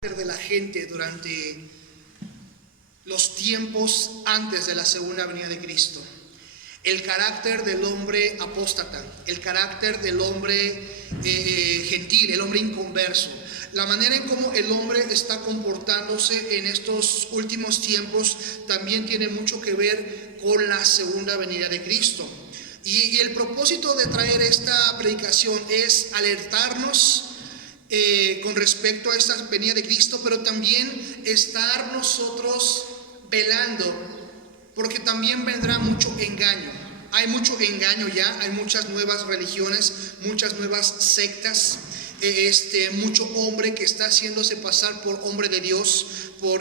De la gente durante los tiempos antes de la segunda venida de Cristo. El carácter del hombre apóstata, el carácter del hombre gentil, el hombre inconverso, la manera en cómo el hombre está comportándose en estos últimos tiempos también tiene mucho que ver con la segunda venida de Cristo. Y el propósito de traer esta predicación es alertarnos con respecto a esta venida de Cristo, pero también estar nosotros velando, porque también vendrá mucho engaño. Hay mucho engaño ya, hay muchas nuevas religiones, muchas nuevas sectas, mucho hombre que está haciéndose pasar por hombre de Dios,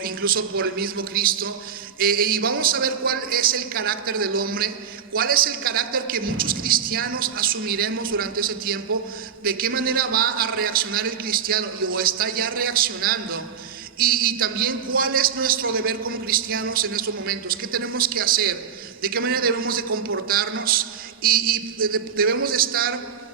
incluso por el mismo Cristo. Y vamos a ver cuál es el carácter del hombre, cuál es el carácter que muchos cristianos asumiremos durante ese tiempo, de qué manera va a reaccionar el cristiano o está ya reaccionando, y también cuál es nuestro deber como cristianos en estos momentos, qué tenemos que hacer, de qué manera debemos de comportarnos y debemos de estar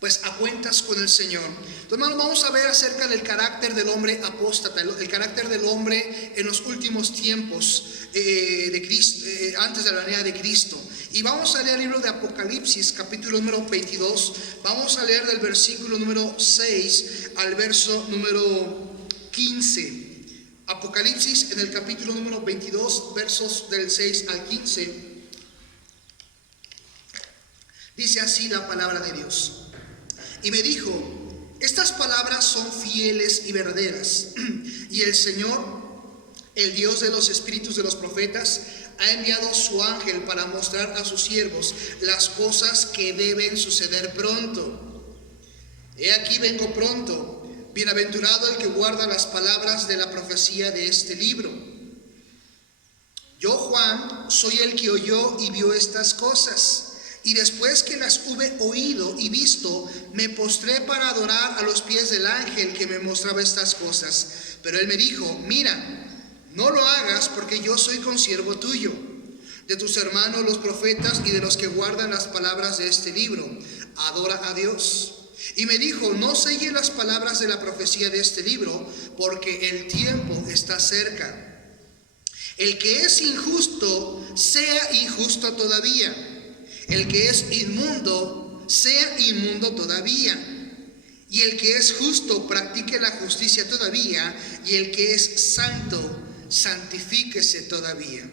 pues a cuentas con el Señor. Entonces, hermanos, vamos a ver acerca del carácter del hombre apóstata, el carácter del hombre en los últimos tiempos de Cristo, antes de la venida de Cristo. Y vamos a leer el libro de Apocalipsis, capítulo número 22. Vamos a leer del versículo número 6 al verso número 15. Apocalipsis en el capítulo número 22, versos del 6 al 15. Dice así la palabra de Dios. Y me dijo: estas palabras son fieles y verdaderas, y el Señor, el Dios de los espíritus de los profetas, ha enviado su ángel para mostrar a sus siervos las cosas que deben suceder pronto. He aquí vengo pronto, bienaventurado el que guarda las palabras de la profecía de este libro. Yo, Juan, soy el que oyó y vio estas cosas. Y después que las hube oído y visto, me postré para adorar a los pies del ángel que me mostraba estas cosas. Pero él me dijo: mira, no lo hagas, porque yo soy consiervo tuyo, de tus hermanos los profetas y de los que guardan las palabras de este libro. Adora a Dios. Y me dijo: no selles las palabras de la profecía de este libro, porque el tiempo está cerca. El que es injusto, sea injusto todavía. El que es inmundo, sea inmundo todavía. Y el que es justo, practique la justicia todavía. Y el que es santo, santifíquese todavía.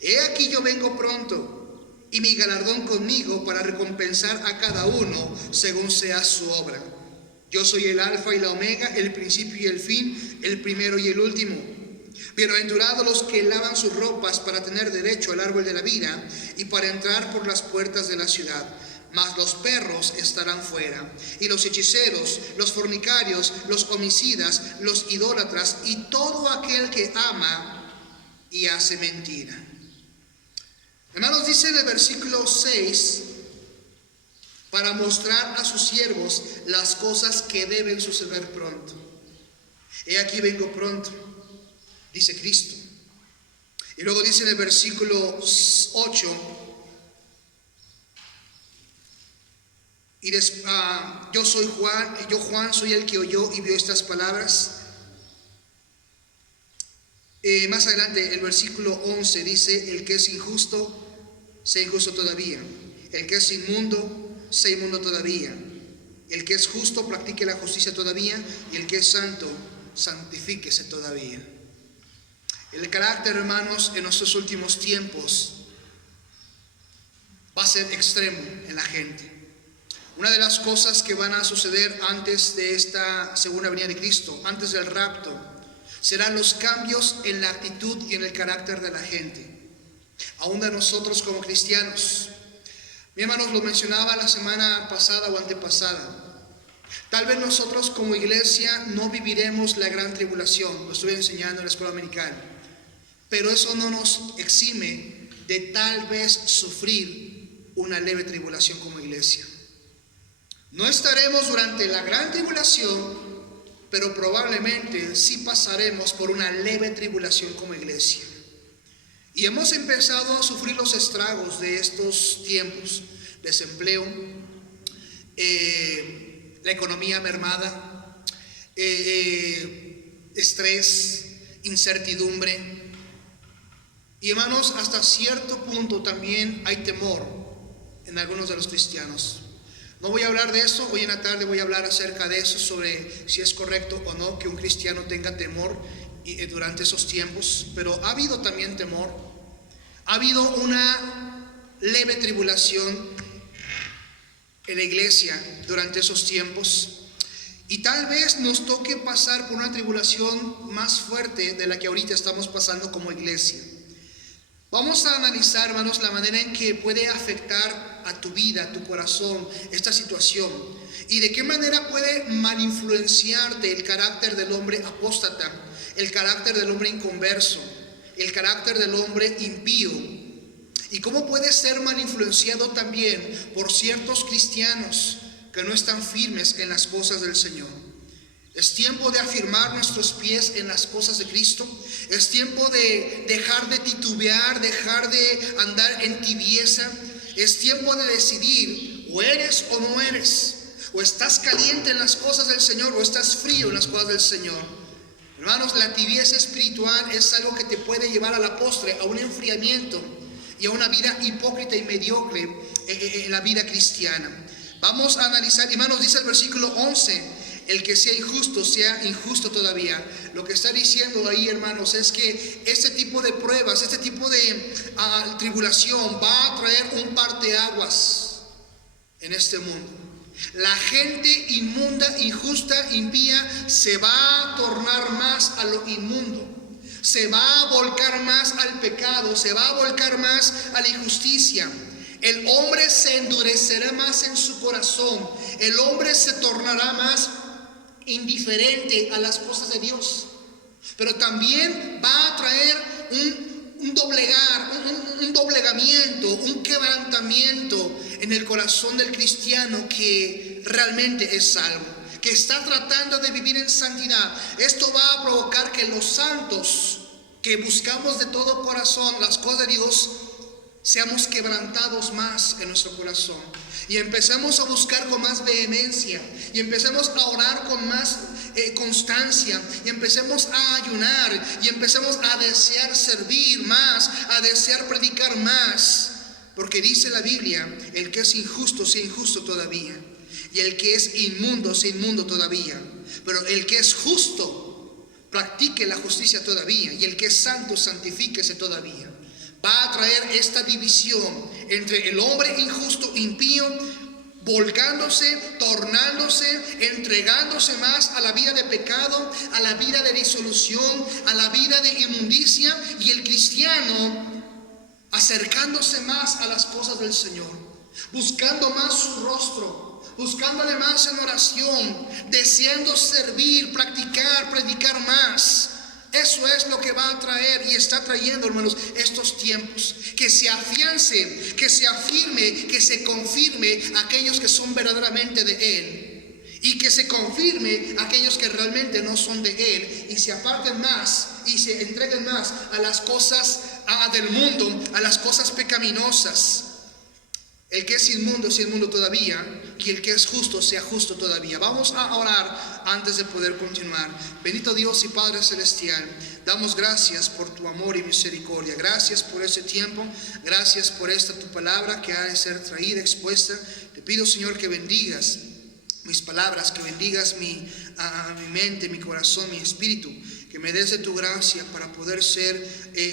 He aquí yo vengo pronto, y mi galardón conmigo para recompensar a cada uno según sea su obra. Yo soy el alfa y la omega, el principio y el fin, el primero y el último. Bienaventurados los que lavan sus ropas para tener derecho al árbol de la vida y para entrar por las puertas de la ciudad. Mas los perros estarán fuera, y los hechiceros, los fornicarios, los homicidas, los idólatras y todo aquel que ama y hace mentira. Hermanos, dice en el versículo 6, para mostrar a sus siervos las cosas que deben suceder pronto. He aquí vengo pronto, dice Cristo. Y luego dice en el versículo 8, yo Juan soy el que oyó y vio estas palabras. Más adelante el versículo 11 dice: el que es injusto, sea injusto todavía. El que es inmundo, sea inmundo todavía. El que es justo, practique la justicia todavía. Y el que es santo, santifíquese todavía. El carácter, hermanos, en nuestros últimos tiempos va a ser extremo en la gente. Una de las cosas que van a suceder antes de esta segunda venida de Cristo, antes del rapto, serán los cambios en la actitud y en el carácter de la gente, aún de nosotros como cristianos. Mi hermanos, lo mencionaba la semana pasada o antepasada. Tal vez nosotros como iglesia no viviremos la gran tribulación, lo estoy enseñando en la escuela dominical, pero eso no nos exime de tal vez sufrir una leve tribulación como iglesia. No estaremos durante la gran tribulación, pero probablemente sí pasaremos por una leve tribulación como iglesia. Y hemos empezado a sufrir los estragos de estos tiempos: desempleo, la economía mermada, estrés, incertidumbre. Y hermanos, hasta cierto punto también hay temor en algunos de los cristianos. No voy a hablar de eso, hoy en la tarde voy a hablar acerca de eso, sobre si es correcto o no que un cristiano tenga temor durante esos tiempos. Pero ha habido también temor, ha habido una leve tribulación en la iglesia durante esos tiempos. Y tal vez nos toque pasar por una tribulación más fuerte de la que ahorita estamos pasando como iglesia. Vamos a analizar, hermanos, la manera en que puede afectar a tu vida, a tu corazón, esta situación. Y de qué manera puede malinfluenciarte el carácter del hombre apóstata, el carácter del hombre inconverso, el carácter del hombre impío. Y cómo puede ser malinfluenciado también por ciertos cristianos que no están firmes en las cosas del Señor. Es tiempo de afirmar nuestros pies en las cosas de Cristo. Es tiempo de dejar de titubear, dejar de andar en tibieza. Es tiempo de decidir, o eres o no eres. O estás caliente en las cosas del Señor, o estás frío en las cosas del Señor. Hermanos, la tibieza espiritual es algo que te puede llevar a la postre, a un enfriamiento y a una vida hipócrita y mediocre en la vida cristiana. Vamos a analizar, hermanos, dice el versículo 11, el que sea injusto todavía. Lo que está diciendo ahí, hermanos, es que este tipo de pruebas, este tipo de tribulación va a traer un parteaguas en este mundo. La gente inmunda, injusta, impía, se va a tornar más a lo inmundo. Se va a volcar más al pecado, se va a volcar más a la injusticia. El hombre se endurecerá más en su corazón. El hombre se tornará más indiferente a las cosas de Dios. Pero también va a traer un doblegamiento, un quebrantamiento en el corazón del cristiano que realmente es salvo, que está tratando de vivir en santidad. Esto va a provocar que los santos que buscamos de todo corazón las cosas de Dios seamos quebrantados más en nuestro corazón y empecemos a buscar con más vehemencia y empecemos a orar con más constancia y empecemos a ayunar y empecemos a desear servir más, a desear predicar más, porque dice la Biblia, el que es injusto sea injusto todavía y el que es inmundo sea inmundo todavía, pero el que es justo practique la justicia todavía y el que es santo santifíquese todavía. Va a traer esta división entre el hombre injusto, impío, volcándose, tornándose, entregándose más a la vida de pecado, a la vida de disolución, a la vida de inmundicia, y el cristiano acercándose más a las cosas del Señor, buscando más su rostro, buscándole más en oración, deseando servir, practicar, predicar más. Eso es lo que va a traer y está trayendo, hermanos, estos tiempos. Que se afiance, que se afirme, que se confirme aquellos que son verdaderamente de Él. Y que se confirme aquellos que realmente no son de Él. Y se aparten más y se entreguen más a las cosas del mundo, a las cosas pecaminosas. El que es inmundo sea inmundo todavía, y el que es justo sea justo todavía. Vamos a orar antes de poder continuar. Bendito Dios y Padre Celestial, damos gracias por tu amor y misericordia. Gracias por ese tiempo, gracias por esta tu palabra que ha de ser traída, expuesta. Te pido, Señor, que bendigas mis palabras, que bendigas mi mente, mi corazón, mi espíritu, que me des de tu gracia para poder ser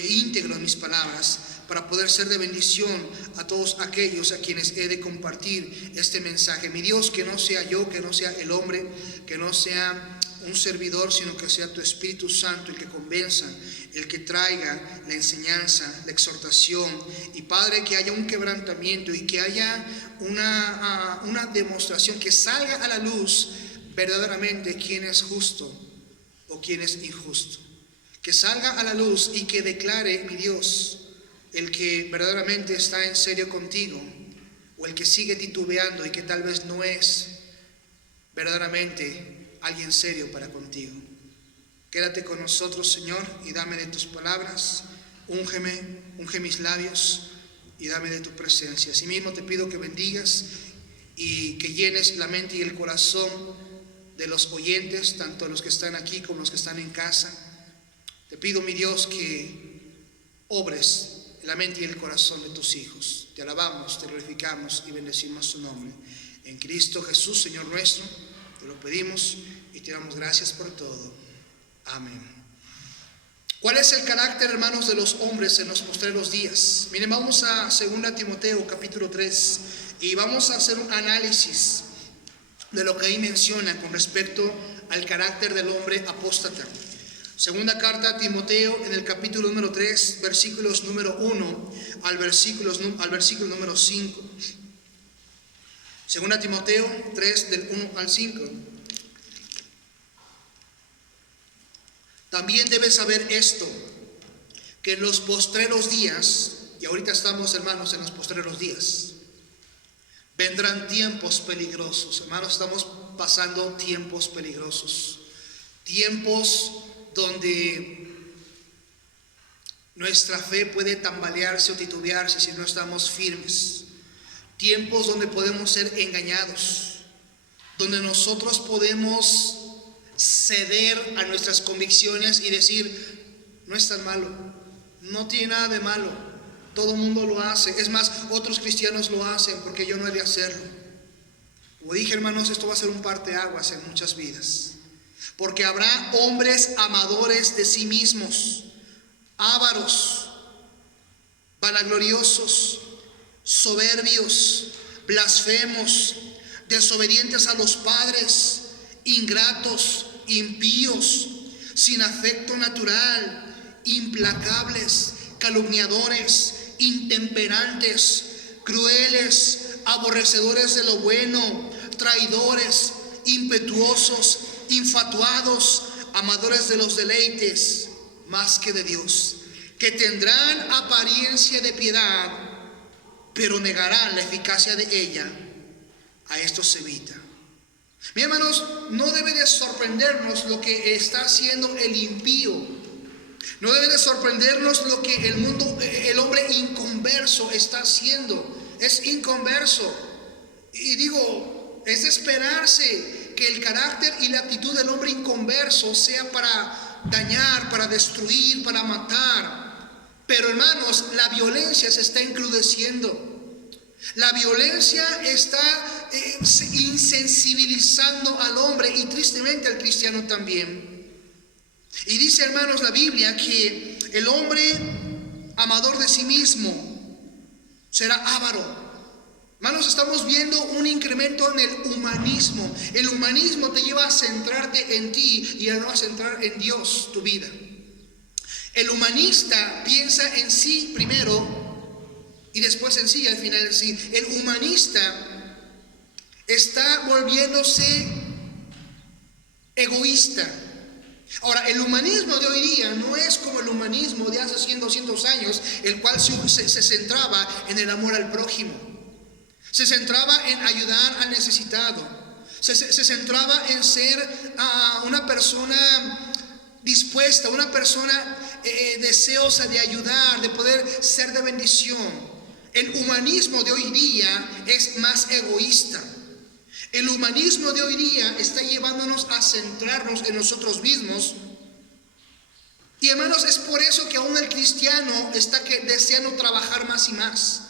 íntegro en mis palabras, para poder ser de bendición a todos aquellos a quienes he de compartir este mensaje. Mi Dios, que no sea yo, que no sea el hombre, que no sea un servidor, sino que sea tu Espíritu Santo el que convenza, el que traiga la enseñanza, la exhortación. Y Padre, que haya un quebrantamiento y que haya una demostración, que salga a la luz verdaderamente quién es justo o quién es injusto. Que salga a la luz y que declare, mi Dios, el que verdaderamente está en serio contigo, o el que sigue titubeando y que tal vez no es verdaderamente alguien serio para contigo. Quédate con nosotros, Señor, y dame de tus palabras. Úngeme, unge mis labios y dame de tu presencia. Asimismo te pido que bendigas y que llenes la mente y el corazón de los oyentes, tanto los que están aquí como los que están en casa. Te pido, mi Dios, que obres en la mente y el corazón de tus hijos. Te alabamos, te glorificamos y bendecimos tu nombre. En Cristo Jesús, Señor nuestro, te lo pedimos y te damos gracias por todo. Amén. ¿Cuál es el carácter, hermanos, de los hombres en los postreros días? Miren, vamos a 2 Timoteo capítulo 3 y vamos a hacer un análisis de lo que ahí menciona con respecto al carácter del hombre apóstata. Segunda carta a Timoteo, en el capítulo número 3, versículos número 1 al versículo número 5. Segunda Timoteo 3, del 1 al 5. También debes saber esto, que en los postreros días, y ahorita estamos, hermanos, en los postreros días, vendrán tiempos peligrosos. Hermanos, estamos pasando tiempos peligrosos, tiempos donde nuestra fe puede tambalearse o titubearse si no estamos firmes, tiempos donde podemos ser engañados, donde nosotros podemos ceder a nuestras convicciones y decir, no es tan malo, no tiene nada de malo, todo el mundo lo hace, es más, otros cristianos lo hacen porque yo no he de hacerlo. Como dije, hermanos, esto va a ser un parteaguas en muchas vidas, porque habrá hombres amadores de sí mismos, ávaros, vanagloriosos, soberbios, blasfemos, desobedientes a los padres, ingratos, impíos, sin afecto natural, implacables, calumniadores, intemperantes, crueles, aborrecedores de lo bueno, traidores, impetuosos, infatuados, amadores de los deleites más que de Dios, que tendrán apariencia de piedad, pero negarán la eficacia de ella. A esto se evita. Mis hermanos, no debe de sorprendernos lo que está haciendo el impío. No debe de sorprendernos lo que el hombre inconverso está haciendo. Es inconverso. Y digo, es de esperarse que el carácter y la actitud del hombre inconverso sea para dañar, para destruir, para matar. Pero, hermanos, la violencia se está encrudeciendo. La violencia está insensibilizando al hombre y tristemente al cristiano también. Y dice, hermanos, la Biblia que el hombre amador de sí mismo será avaro. Hermanos, estamos viendo un incremento en el humanismo. El humanismo te lleva a centrarte en ti y a no a centrar en Dios tu vida. El humanista piensa en sí primero y después en sí, al final en sí. El humanista está volviéndose egoísta. Ahora, el humanismo de hoy día no es como el humanismo de hace 100, 200 años, el cual se centraba en el amor al prójimo. Se centraba en ayudar al necesitado. Se centraba en ser una persona dispuesta, una persona deseosa de ayudar, de poder ser de bendición. El humanismo de hoy día es más egoísta. El humanismo de hoy día está llevándonos a centrarnos en nosotros mismos. Y hermanos, es por eso que aún el cristiano está deseando trabajar más y más.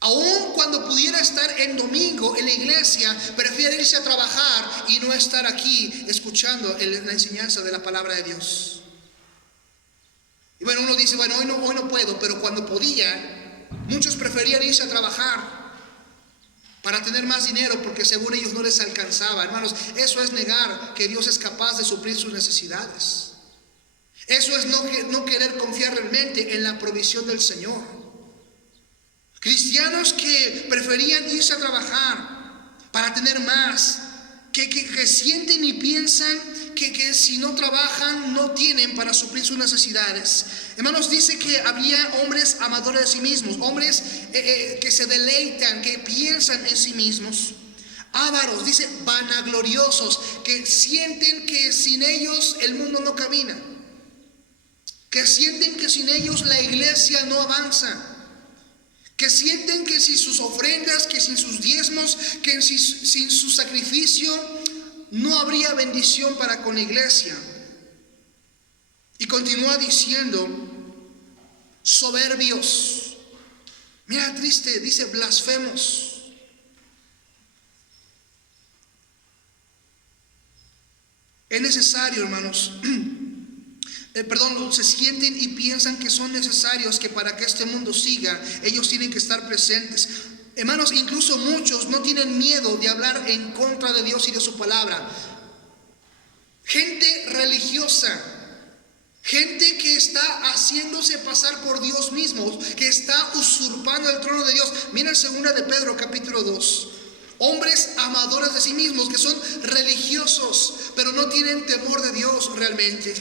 Aún cuando pudiera estar en domingo en la iglesia, prefiere irse a trabajar y no estar aquí escuchando la enseñanza de la palabra de Dios. Y bueno, uno dice, bueno, hoy no puedo, pero cuando podía, muchos preferían irse a trabajar para tener más dinero porque según ellos no les alcanzaba. Hermanos, eso es negar que Dios es capaz de suplir sus necesidades. Eso es no querer confiar realmente en la provisión del Señor. Cristianos que preferían irse a trabajar para tener más, que sienten y piensan que si no trabajan no tienen para suplir sus necesidades. Hermanos, dice que había hombres amadores de sí mismos, hombres que se deleitan, que piensan en sí mismos. Ávaros, dice vanagloriosos, que sienten que sin ellos el mundo no camina, que sienten que sin ellos la iglesia no avanza, que sienten que sin sus ofrendas, que sin sus diezmos, que sin su sacrificio, no habría bendición para con la iglesia. Y continúa diciendo, soberbios. Mira, triste, dice blasfemos. Es necesario, hermanos, se sienten y piensan que son necesarios, que para que este mundo siga, ellos tienen que estar presentes. Hermanos, incluso muchos no tienen miedo de hablar en contra de Dios y de su palabra. Gente religiosa, gente que está haciéndose pasar por Dios mismo, que está usurpando el trono de Dios. Mira en 2 de Pedro capítulo 2. Hombres amadores de sí mismos, que son religiosos, pero no tienen temor de Dios realmente.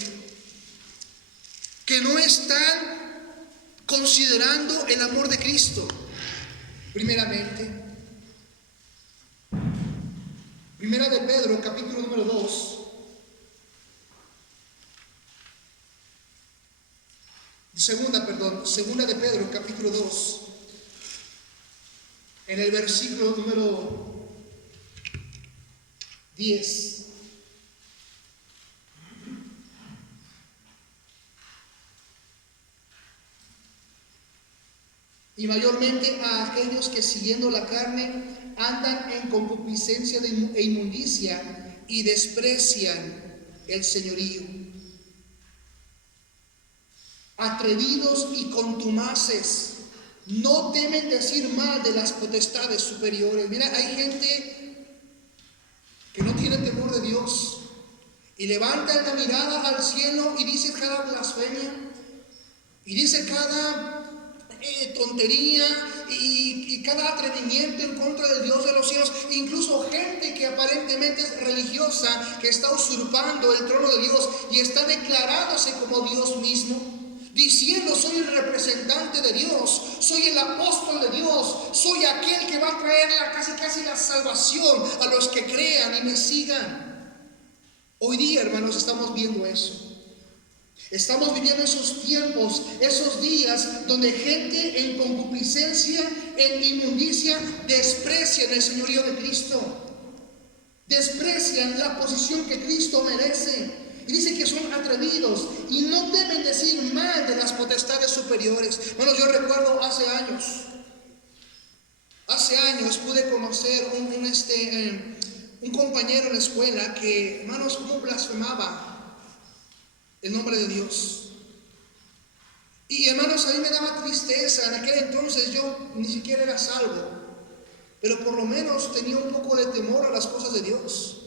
Que no están considerando el amor de Cristo. Primeramente, Primera de Pedro, capítulo número 2. Segunda de Pedro, capítulo 2. En el versículo número 10. Y mayormente a aquellos que siguiendo la carne andan en concupiscencia e inmundicia y desprecian el señorío. Atrevidos y contumaces, no temen decir mal de las potestades superiores. Mira, hay gente que no tiene temor de Dios y levanta la mirada al cielo y dice cada blasfemia y dice cada tontería y cada atrevimiento en contra del Dios de los cielos. Incluso gente que aparentemente es religiosa, que está usurpando el trono de Dios y está declarándose como Dios mismo, diciendo: soy el representante de Dios, soy el apóstol de Dios, soy aquel que va a traer casi la salvación a los que crean y me sigan. Hoy día, hermanos, estamos viendo eso. Estamos viviendo esos tiempos, esos días donde gente en concupiscencia, en inmundicia, desprecian el señorío de Cristo, desprecian la posición que Cristo merece. Y dice que son atrevidos y no deben decir mal de las potestades superiores. Bueno, yo recuerdo hace años pude conocer un compañero en la escuela que, hermanos, cómo blasfemaba el nombre de Dios. Y hermanos, a mí me daba tristeza. En aquel entonces yo ni siquiera era salvo, pero por lo menos tenía un poco de temor a las cosas de Dios.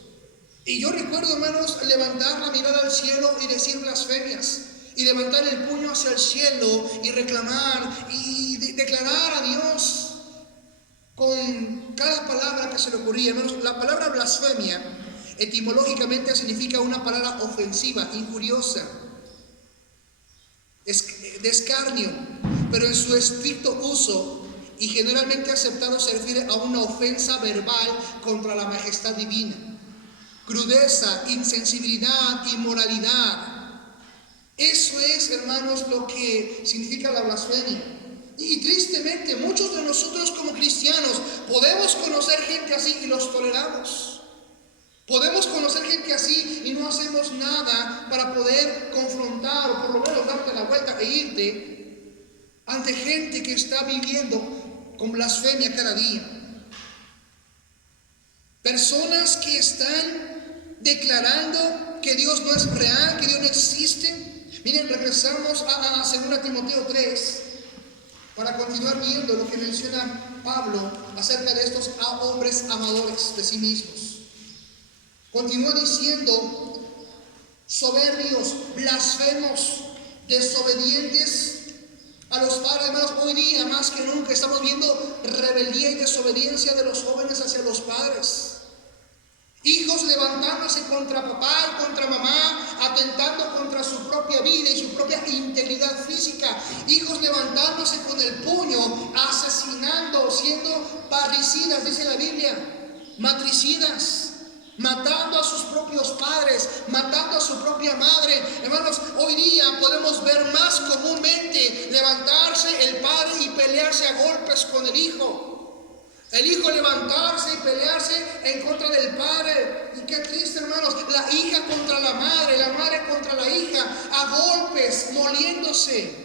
Y yo recuerdo, hermanos, levantar la mirada al cielo y decir blasfemias, y levantar el puño hacia el cielo y reclamar y declarar a Dios con cada palabra que se le ocurría. Hermanos, la palabra blasfemia etimológicamente significa una palabra ofensiva, injuriosa, de escarnio, pero en su estricto uso y generalmente aceptado se refiere a una ofensa verbal contra la majestad divina. Crudeza, insensibilidad, inmoralidad. Eso es, hermanos, lo que significa la blasfemia. Y tristemente muchos de nosotros como cristianos podemos conocer gente así y los toleramos. Podemos conocer gente así y no hacemos nada para poder confrontar o por lo menos darte la vuelta e irte ante gente que está viviendo con blasfemia cada día. Personas que están declarando que Dios no es real, que Dios no existe. Miren, regresamos a 2 Timoteo 3 para continuar viendo lo que menciona Pablo acerca de estos hombres amadores de sí mismos. Continúa diciendo: soberbios, blasfemos, desobedientes a los padres. Hermanos, hoy día más que nunca estamos viendo rebeldía y desobediencia de los jóvenes hacia los padres. Hijos levantándose contra papá y contra mamá, atentando contra su propia vida y su propia integridad física. Hijos levantándose con el puño, asesinando, siendo parricidas, dice la Biblia, matricidas, matando a sus propios padres, matando a su propia madre. Hermanos, hoy día podemos ver más comúnmente levantarse el padre y pelearse a golpes con el hijo. El hijo levantarse y pelearse en contra del padre. Y qué triste, hermanos. La hija contra la madre contra la hija, a golpes, moliéndose.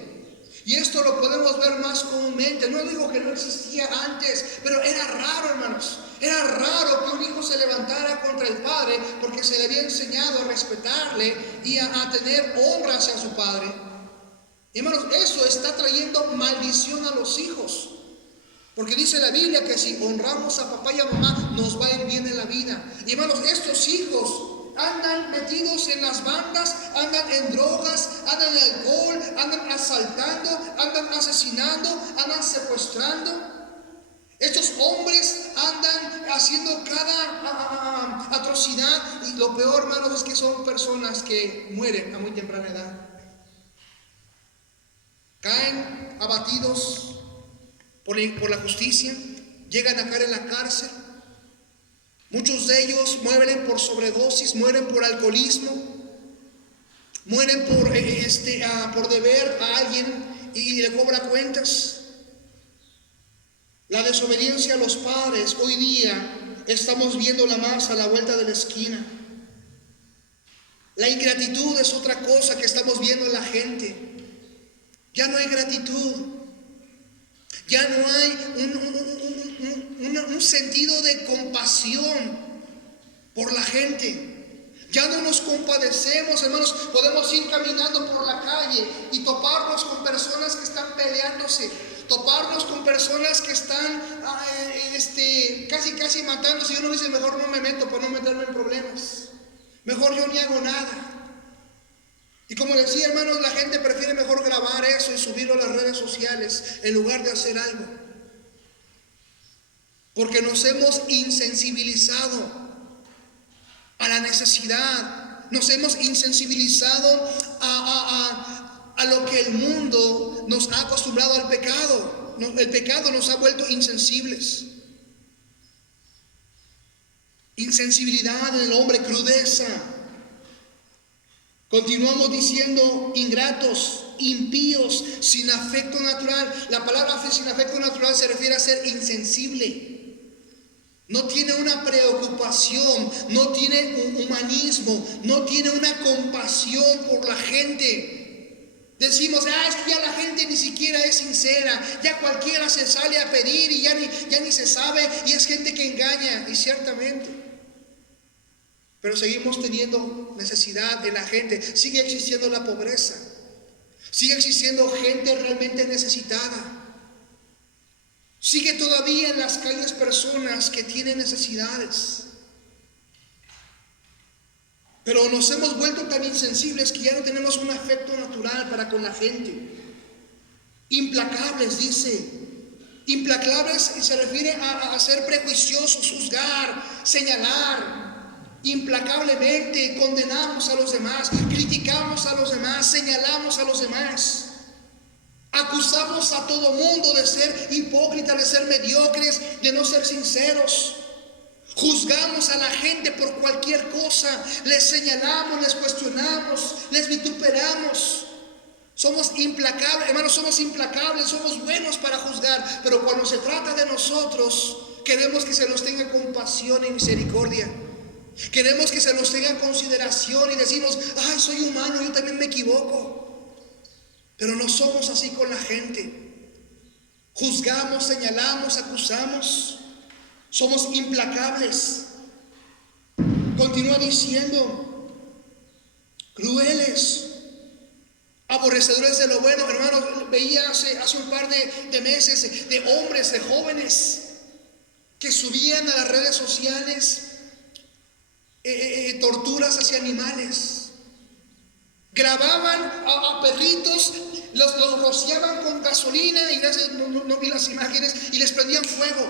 Y esto lo podemos ver más comúnmente. No digo que no existía antes, pero era raro, hermanos. Era raro que un hijo se levantara contra el padre, porque se le había enseñado a respetarle y a tener honra hacia su padre. Hermanos, eso está trayendo maldición a los hijos. Porque dice la Biblia que si honramos a papá y a mamá, nos va a ir bien en la vida. Y hermanos, estos hijos andan metidos en las bandas, andan en drogas, andan en alcohol, andan asaltando, andan asesinando, andan secuestrando. Estos hombres andan haciendo cada atrocidad. Y lo peor, hermanos, es que son personas que mueren a muy temprana edad. Caen abatidos por la justicia, llegan a caer en la cárcel. Muchos de ellos mueren por sobredosis, mueren por alcoholismo, mueren por deber a alguien y le cobra cuentas. La desobediencia a los padres, hoy día estamos viéndola más a la vuelta de la esquina. La ingratitud es otra cosa que estamos viendo en la gente. Ya no hay gratitud. Ya no hay un sentido de compasión por la gente. Ya no nos compadecemos, hermanos. Podemos ir caminando por la calle y toparnos con personas que están peleándose, toparnos con personas que están casi matándose. Y uno dice, mejor no me meto para no meterme en problemas. Mejor yo ni hago nada. Y como decía, hermanos, la gente prefiere mejor grabar eso y subirlo a las redes sociales en lugar de hacer algo. Porque nos hemos insensibilizado a la necesidad. Nos hemos insensibilizado a lo que el mundo nos ha acostumbrado al pecado. El pecado nos ha vuelto insensibles. Insensibilidad en el hombre, crudeza. Continuamos diciendo ingratos, impíos, sin afecto natural. La palabra sin afecto natural se refiere a ser insensible. No tiene una preocupación, no tiene un humanismo, no tiene una compasión por la gente. Decimos, es que ya la gente ni siquiera es sincera, ya cualquiera se sale a pedir y ya ni se sabe, y es gente que engaña, y ciertamente. Pero seguimos teniendo necesidad de la gente. Sigue existiendo la pobreza. Sigue existiendo gente realmente necesitada. Sigue todavía en las calles personas que tienen necesidades. Pero nos hemos vuelto tan insensibles que ya no tenemos un afecto natural para con la gente. Implacables, dice. Implacables se refiere a ser prejuiciosos, juzgar, señalar. Implacablemente condenamos a los demás, criticamos a los demás, señalamos a los demás, acusamos a todo mundo de ser hipócritas, de ser mediocres, de no ser sinceros. Juzgamos a la gente por cualquier cosa, les señalamos, les cuestionamos, les vituperamos. Somos implacables, hermanos, somos implacables, somos buenos para juzgar, pero cuando se trata de nosotros, queremos que se nos tenga compasión y misericordia. Queremos que se nos tenga en consideración y decimos, soy humano, yo también me equivoco. Pero no somos así con la gente. Juzgamos, señalamos, acusamos. Somos implacables. Continúa diciendo, crueles, aborrecedores de lo bueno. Hermanos, veía hace un par de meses de hombres, de jóvenes que subían a las redes sociales torturas hacia animales. Grababan a perritos, los rociaban con gasolina, y no vi las imágenes, y les prendían fuego.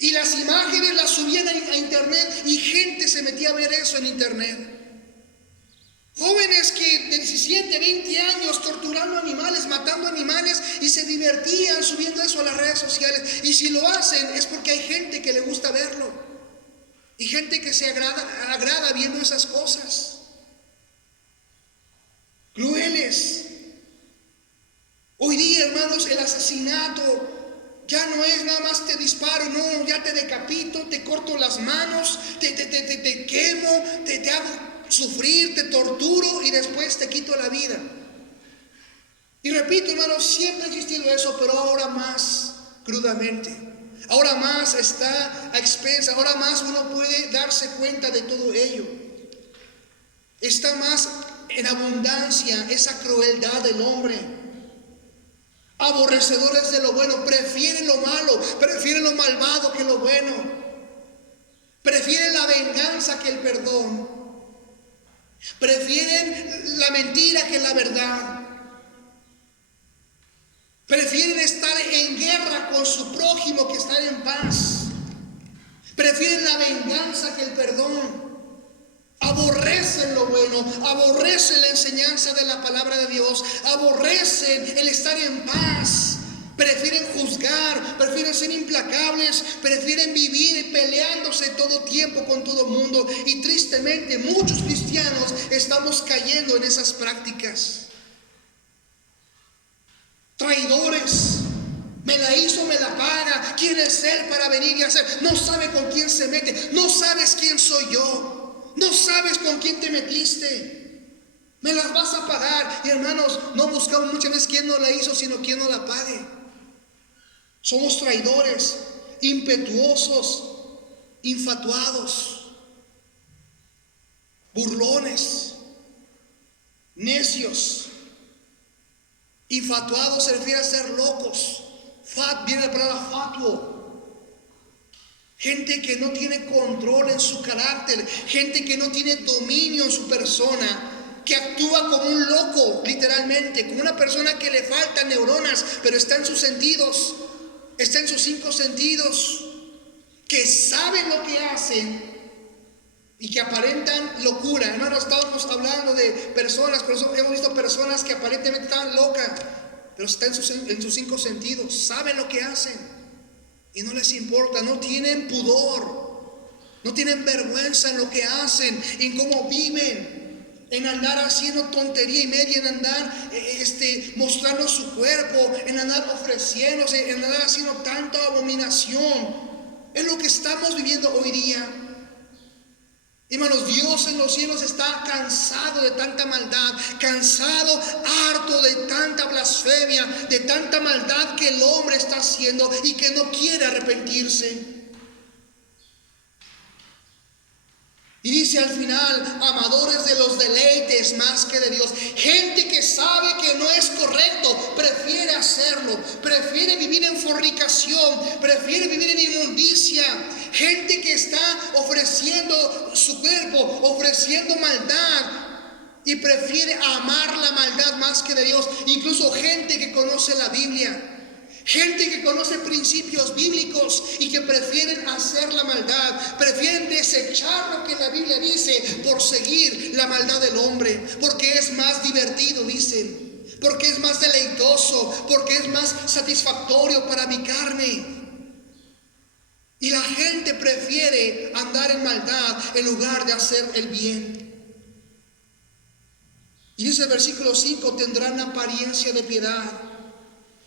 Y las imágenes las subían a internet, y gente se metía a ver eso en internet. Jóvenes que de 17, 20 años torturando animales, matando animales, y se divertían subiendo eso a las redes sociales. Y si lo hacen es porque hay gente que le gusta verlo. Y gente que se agrada viendo esas cosas. Crueles. Hoy día, hermanos, el asesinato Ya no es nada más te disparo, no, ya te decapito, te corto las manos, te quemo, te hago sufrir, te torturo y después te quito la vida. Y repito, hermanos, siempre ha existido eso, pero ahora más crudamente. Ahora más está a expensa, ahora más uno puede darse cuenta de todo ello. Está más en abundancia esa crueldad del hombre. Aborrecedores de lo bueno, prefieren lo malo, prefieren lo malvado que lo bueno. Prefieren la venganza que el perdón. Prefieren la mentira que la verdad. Prefieren estar en guerra con su prójimo que estar en paz. Prefieren la venganza que el perdón. Aborrecen lo bueno, aborrecen la enseñanza de la palabra de Dios, aborrecen el estar en paz. Prefieren juzgar, prefieren ser implacables, prefieren vivir peleándose todo tiempo con todo mundo. Y tristemente muchos cristianos estamos cayendo en esas prácticas. Traidores, me la hizo, me la paga. ¿Quién es él para venir y hacer? No sabe con quién se mete, no sabes quién soy yo, no sabes con quién te metiste. Me las vas a pagar. Y hermanos, no buscamos muchas veces quién nos la hizo, sino quién nos la pague. Somos traidores, impetuosos, infatuados, burlones, necios. Infatuado se refiere a ser locos. Viene la palabra fatuo. Gente que no tiene control en su carácter, gente que no tiene dominio en su persona, que actúa como un loco, literalmente, como una persona que le faltan neuronas, pero está en sus sentidos, está en sus 5 sentidos, que saben lo que hacen y que aparentan locura. Hermanos, estábamos hablando de personas, por eso hemos visto personas que aparentemente están locas, pero están en sus 5 sentidos, saben lo que hacen y no les importa, no tienen pudor, no tienen vergüenza en lo que hacen, en cómo viven, en andar haciendo tontería y media, en andar mostrando su cuerpo, en andar ofreciéndose, en andar haciendo tanta abominación. Es lo que estamos viviendo hoy día. Hermanos, Dios en los cielos está cansado de tanta maldad, cansado, harto de tanta blasfemia, de tanta maldad que el hombre está haciendo y que no quiere arrepentirse. Y dice al final, amadores de los deleites más que de Dios. Gente que sabe que no es correcto, prefiere hacerlo, prefiere vivir en fornicación, prefiere vivir en inmundicia. Gente que está ofreciendo su cuerpo, ofreciendo maldad y prefiere amar la maldad más que de Dios. Incluso gente que conoce la Biblia. Gente que conoce principios bíblicos y que prefieren hacer la maldad, prefieren desechar lo que la Biblia dice por seguir la maldad del hombre, porque es más divertido, dicen, porque es más deleitoso, porque es más satisfactorio para mi carne. Y la gente prefiere andar en maldad en lugar de hacer el bien. Y dice el versículo 5, tendrán apariencia de piedad,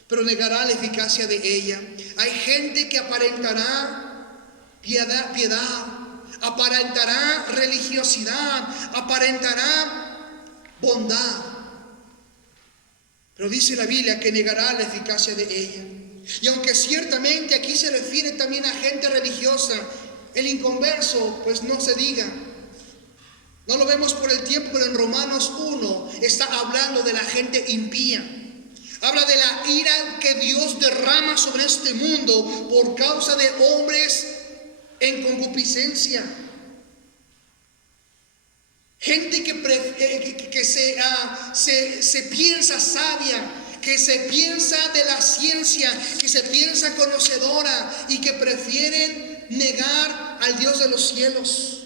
pero negará la eficacia de ella. Hay gente que aparentará piedad, aparentará religiosidad, aparentará bondad, pero dice la Biblia que negará la eficacia de ella. Y aunque ciertamente aquí se refiere también a gente religiosa, el inconverso, pues no se diga. No lo vemos por el tiempo, pero en Romanos 1 está hablando de la gente impía. Habla de la ira que Dios derrama sobre este mundo por causa de hombres en concupiscencia. Gente que se piensa sabia, que se piensa de la ciencia, que se piensa conocedora y que prefieren negar al Dios de los cielos.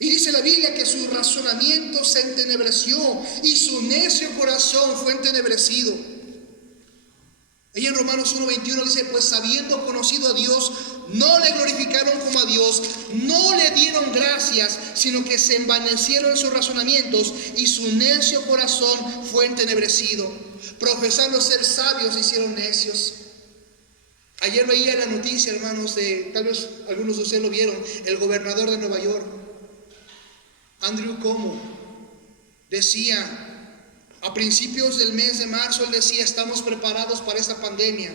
Y dice la Biblia que su razonamiento se entenebreció y su necio corazón fue entenebrecido. Ahí en Romanos 1:21 dice, pues habiendo conocido a Dios, no le glorificaron como a Dios, no le dieron gracias, sino que se envanecieron en sus razonamientos y su necio corazón fue entenebrecido. Profesando ser sabios, se hicieron necios. Ayer veía la noticia, hermanos, tal vez algunos de ustedes lo vieron, el gobernador de Nueva York, Andrew Cuomo, decía, a principios del mes de marzo, él decía, estamos preparados para esta pandemia,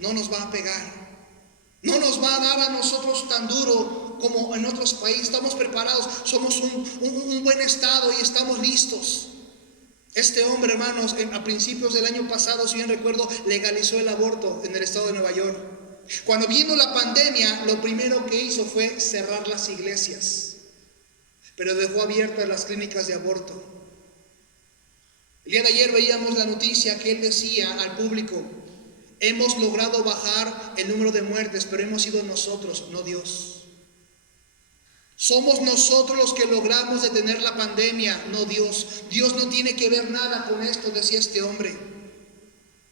no nos va a pegar, no nos va a dar a nosotros tan duro como en otros países, estamos preparados, somos un buen estado y estamos listos. Este hombre, hermanos, a principios del año pasado, si bien recuerdo, legalizó el aborto en el estado de Nueva York. Cuando vino la pandemia, lo primero que hizo fue cerrar las iglesias, pero dejó abiertas las clínicas de aborto. El día de ayer veíamos la noticia que él decía al público, hemos logrado bajar el número de muertes, pero hemos sido nosotros, no Dios. Somos nosotros los que logramos detener la pandemia, no Dios. Dios no tiene que ver nada con esto, decía este hombre.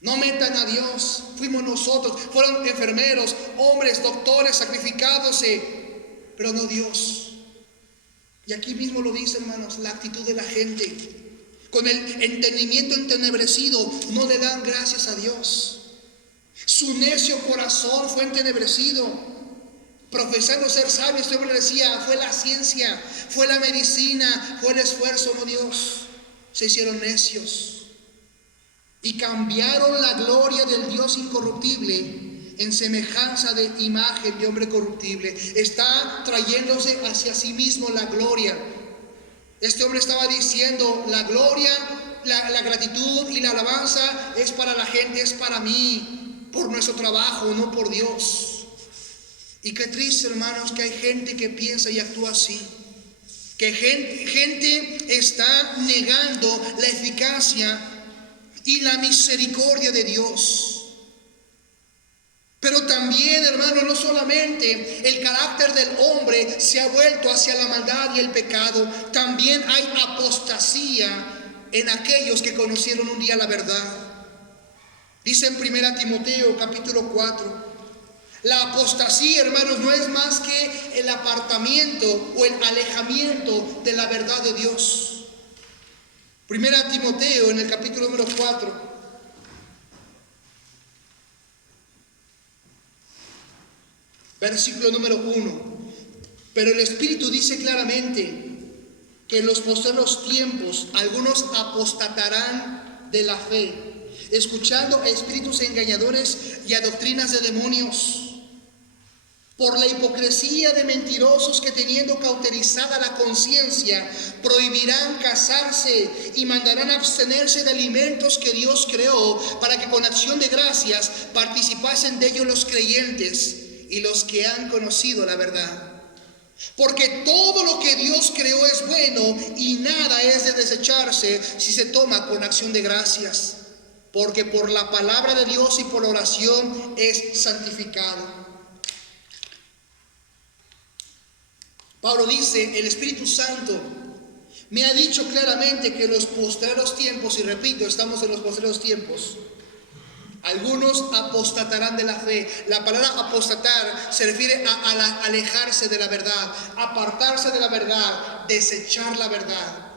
No metan a Dios, fuimos nosotros, fueron enfermeros, hombres, doctores, sacrificándose, pero no Dios. Y aquí mismo lo dice, hermanos, la actitud de la gente. Con el entendimiento entenebrecido, no le dan gracias a Dios. Su necio corazón fue entenebrecido. Profesando ser sabio, este hombre decía, fue la ciencia, fue la medicina, fue el esfuerzo, no Dios. Se hicieron necios y cambiaron la gloria del Dios incorruptible en semejanza de imagen de hombre corruptible. Está trayéndose hacia sí mismo la gloria. Este hombre estaba diciendo, la gloria, la gratitud y la alabanza es para la gente, es para mí, por nuestro trabajo, no por Dios. Y qué triste, hermanos, que hay gente que piensa y actúa así. Que gente está negando la eficacia y la misericordia de Dios. Pero también, hermanos, no solamente el carácter del hombre se ha vuelto hacia la maldad y el pecado, también hay apostasía en aquellos que conocieron un día la verdad. Dice en 1 Timoteo capítulo 4, la apostasía, hermanos, no es más que el apartamiento o el alejamiento de la verdad de Dios. 1 Timoteo en el capítulo número 4. Versículo número 1. Pero el Espíritu dice claramente que en los postreros tiempos algunos apostatarán de la fe, escuchando a espíritus engañadores y a doctrinas de demonios, por la hipocresía de mentirosos que teniendo cauterizada la conciencia, prohibirán casarse y mandarán abstenerse de alimentos que Dios creó, para que con acción de gracias participasen de ellos los creyentes y los que han conocido la verdad. Porque todo lo que Dios creó es bueno y nada es de desecharse si se toma con acción de gracias. Porque por la palabra de Dios y por la oración es santificado. Pablo dice, el Espíritu Santo me ha dicho claramente que en los postreros tiempos, y repito, estamos en los postreros tiempos, algunos apostatarán de la fe. La palabra apostatar se refiere a alejarse de la verdad, apartarse de la verdad, desechar la verdad.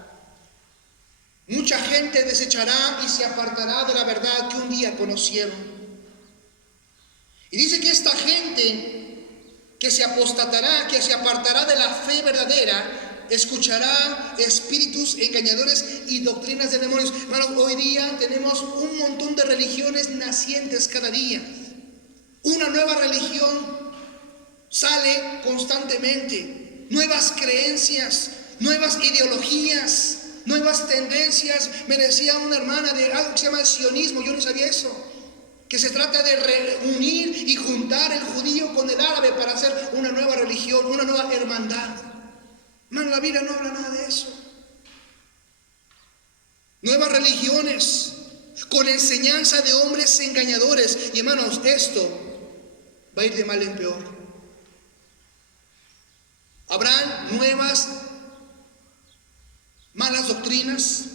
Mucha gente desechará y se apartará de la verdad que un día conocieron. Y dice que esta gente que se apostatará, que se apartará de la fe verdadera, escuchará espíritus engañadores y doctrinas de demonios. Hermanos, hoy día tenemos un montón de religiones nacientes cada día. Una nueva religión sale constantemente. Nuevas creencias, nuevas ideologías, nuevas tendencias. Me decía una hermana de algo que se llama el sionismo, yo no sabía eso. Que se trata de reunir y juntar el judío con el árabe para hacer una nueva religión, una nueva hermandad. Hermano, la Biblia no habla nada de eso. Nuevas religiones con enseñanza de hombres engañadores. Y hermanos, esto va a ir de mal en peor. Habrán nuevas malas doctrinas,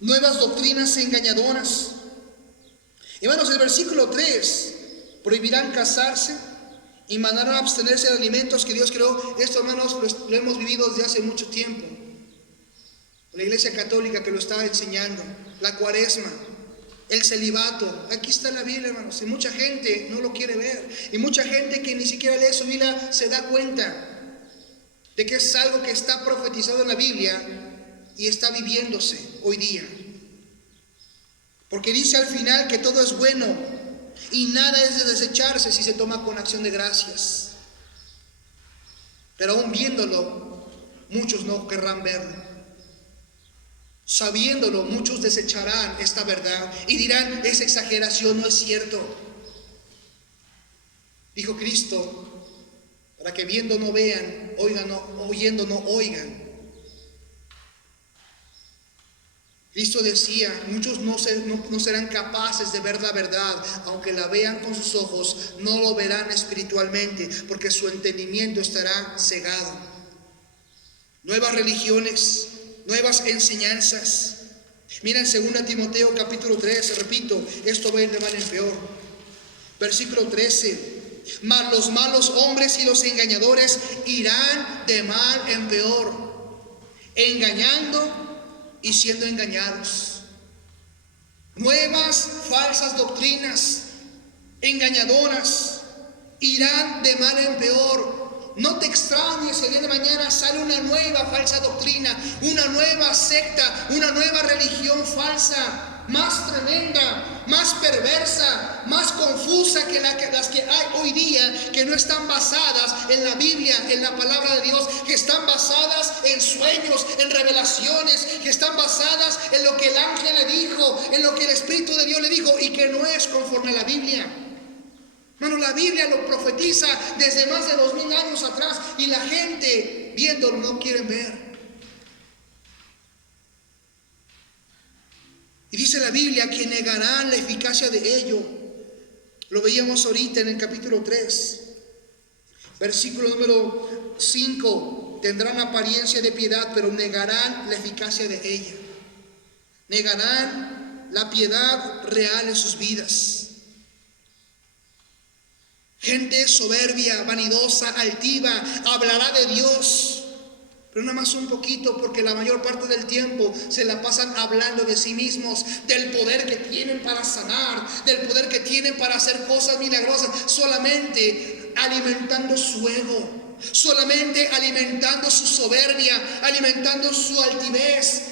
nuevas doctrinas engañadoras. Hermanos, el versículo 3, prohibirán casarse y mandaron a abstenerse de alimentos que Dios creó. Esto, hermanos, lo hemos vivido desde hace mucho tiempo. La Iglesia Católica que lo está enseñando, la cuaresma, el celibato. Aquí está la Biblia, hermanos, y mucha gente no lo quiere ver, y mucha gente que ni siquiera lee su Biblia se da cuenta de que es algo que está profetizado en la Biblia y está viviéndose hoy día. Porque dice al final que todo es bueno y nada es de desecharse si se toma con acción de gracias. Pero aún viéndolo, muchos no querrán verlo. Sabiéndolo, muchos desecharán esta verdad y dirán: es exageración, no es cierto. Dijo Cristo, para que viendo no vean, oyendo no oigan. Cristo decía: muchos no serán capaces de ver la verdad, aunque la vean con sus ojos, no lo verán espiritualmente, porque su entendimiento estará cegado. Nuevas religiones, nuevas enseñanzas. Mira en 2 Timoteo capítulo 3, repito, esto va a ir de mal en peor. Versículo 13: mas los malos hombres y los engañadores irán de mal en peor, engañando y siendo engañados. Nuevas falsas doctrinas, engañadoras, irán de mal en peor. No te extrañes, el día de mañana sale una nueva falsa doctrina, una nueva secta, una nueva religión falsa, más tremenda, más perversa, más confusa que las que hay hoy día, que no están basadas en la Biblia, en la palabra de Dios, que están basadas en sueños, en revelaciones, que están basadas en lo que el ángel le dijo, en lo que el Espíritu de Dios le dijo, y que no es conforme a la Biblia. Hermano, la Biblia lo profetiza desde más de 2000 años atrás, y la gente viéndolo no quieren ver. Y dice la Biblia que negarán la eficacia de ello. Lo veíamos ahorita en el capítulo 3, versículo número 5. Tendrán apariencia de piedad, pero negarán la eficacia de ella. Negarán la piedad real en sus vidas. Gente soberbia, vanidosa, altiva, hablará de Dios, pero nada más un poquito, porque la mayor parte del tiempo se la pasan hablando de sí mismos, del poder que tienen para sanar, del poder que tienen para hacer cosas milagrosas, solamente alimentando su ego, solamente alimentando su soberbia, alimentando su altivez.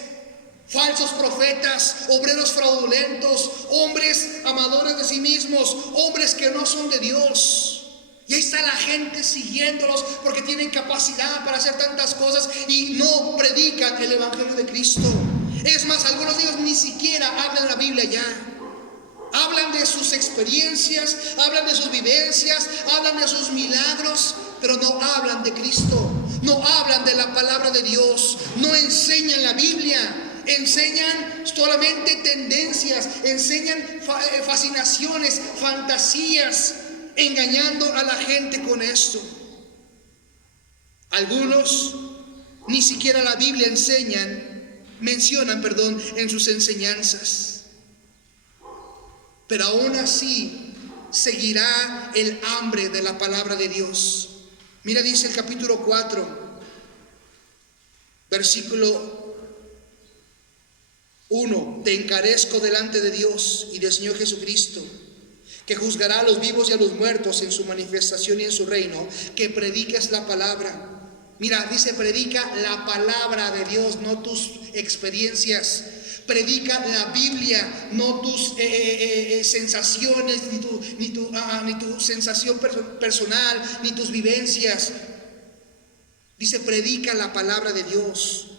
Falsos profetas, obreros fraudulentos, hombres amadores de sí mismos, hombres que no son de Dios. Y ahí está la gente siguiéndolos porque tienen capacidad para hacer tantas cosas y no predican el evangelio de Cristo. Es más, algunos de ellos ni siquiera hablan la Biblia ya. Hablan de sus experiencias, hablan de sus vivencias, hablan de sus milagros, pero no hablan de Cristo, no hablan de la palabra de Dios, no enseñan la Biblia. Enseñan solamente tendencias, enseñan fascinaciones, fantasías, engañando a la gente con esto. Algunos ni siquiera la Biblia mencionan en sus enseñanzas. Pero aún así seguirá el hambre de la palabra de Dios. Mira, dice el capítulo 4, versículo 1: te encarezco delante de Dios y del Señor Jesucristo, que juzgará a los vivos y a los muertos en su manifestación y en su reino, que prediques la palabra. Mira, dice predica la palabra de Dios, no tus experiencias. Predica la Biblia, no tus sensaciones, ni tu sensación personal, ni tus vivencias. Dice predica la palabra de Dios.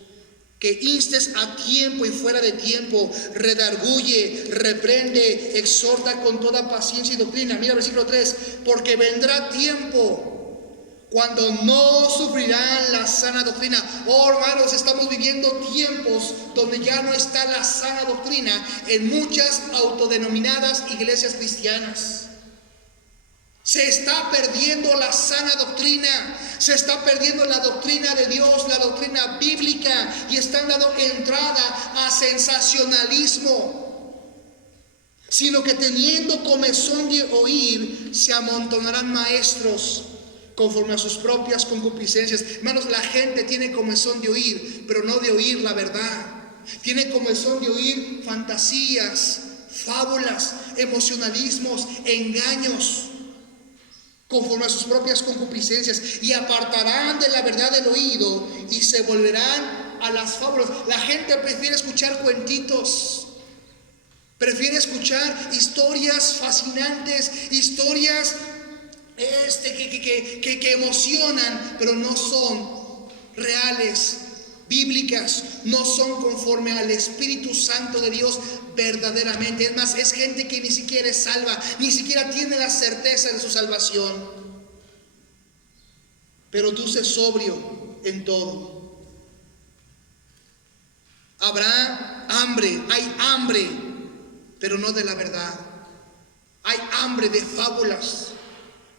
Que instes a tiempo y fuera de tiempo, redarguye, reprende, exhorta con toda paciencia y doctrina. Mira versículo 3: porque vendrá tiempo cuando no sufrirán la sana doctrina. Oh, hermanos, estamos viviendo tiempos donde ya no está la sana doctrina en muchas autodenominadas iglesias cristianas. Se está perdiendo la sana doctrina, se está perdiendo la doctrina de Dios, la doctrina bíblica, y están dando entrada a sensacionalismo, sino que teniendo comezón de oír, se amontonarán maestros conforme a sus propias concupiscencias. Hermanos, la gente tiene comezón de oír, pero no de oír la verdad. Tiene comezón de oír fantasías, fábulas, emocionalismos, engaños, conforme a sus propias concupiscencias, y apartarán de la verdad del oído y se volverán a las fábulas. La gente prefiere escuchar cuentitos, prefiere escuchar historias fascinantes, historias que emocionan, pero no son reales, bíblicas, no son conforme al Espíritu Santo de Dios verdaderamente. Es más, es gente que ni siquiera es salva, ni siquiera tiene la certeza de su salvación. Pero tú sé sobrio en todo. Habrá hambre, hay hambre, pero no de la verdad. Hay hambre de fábulas,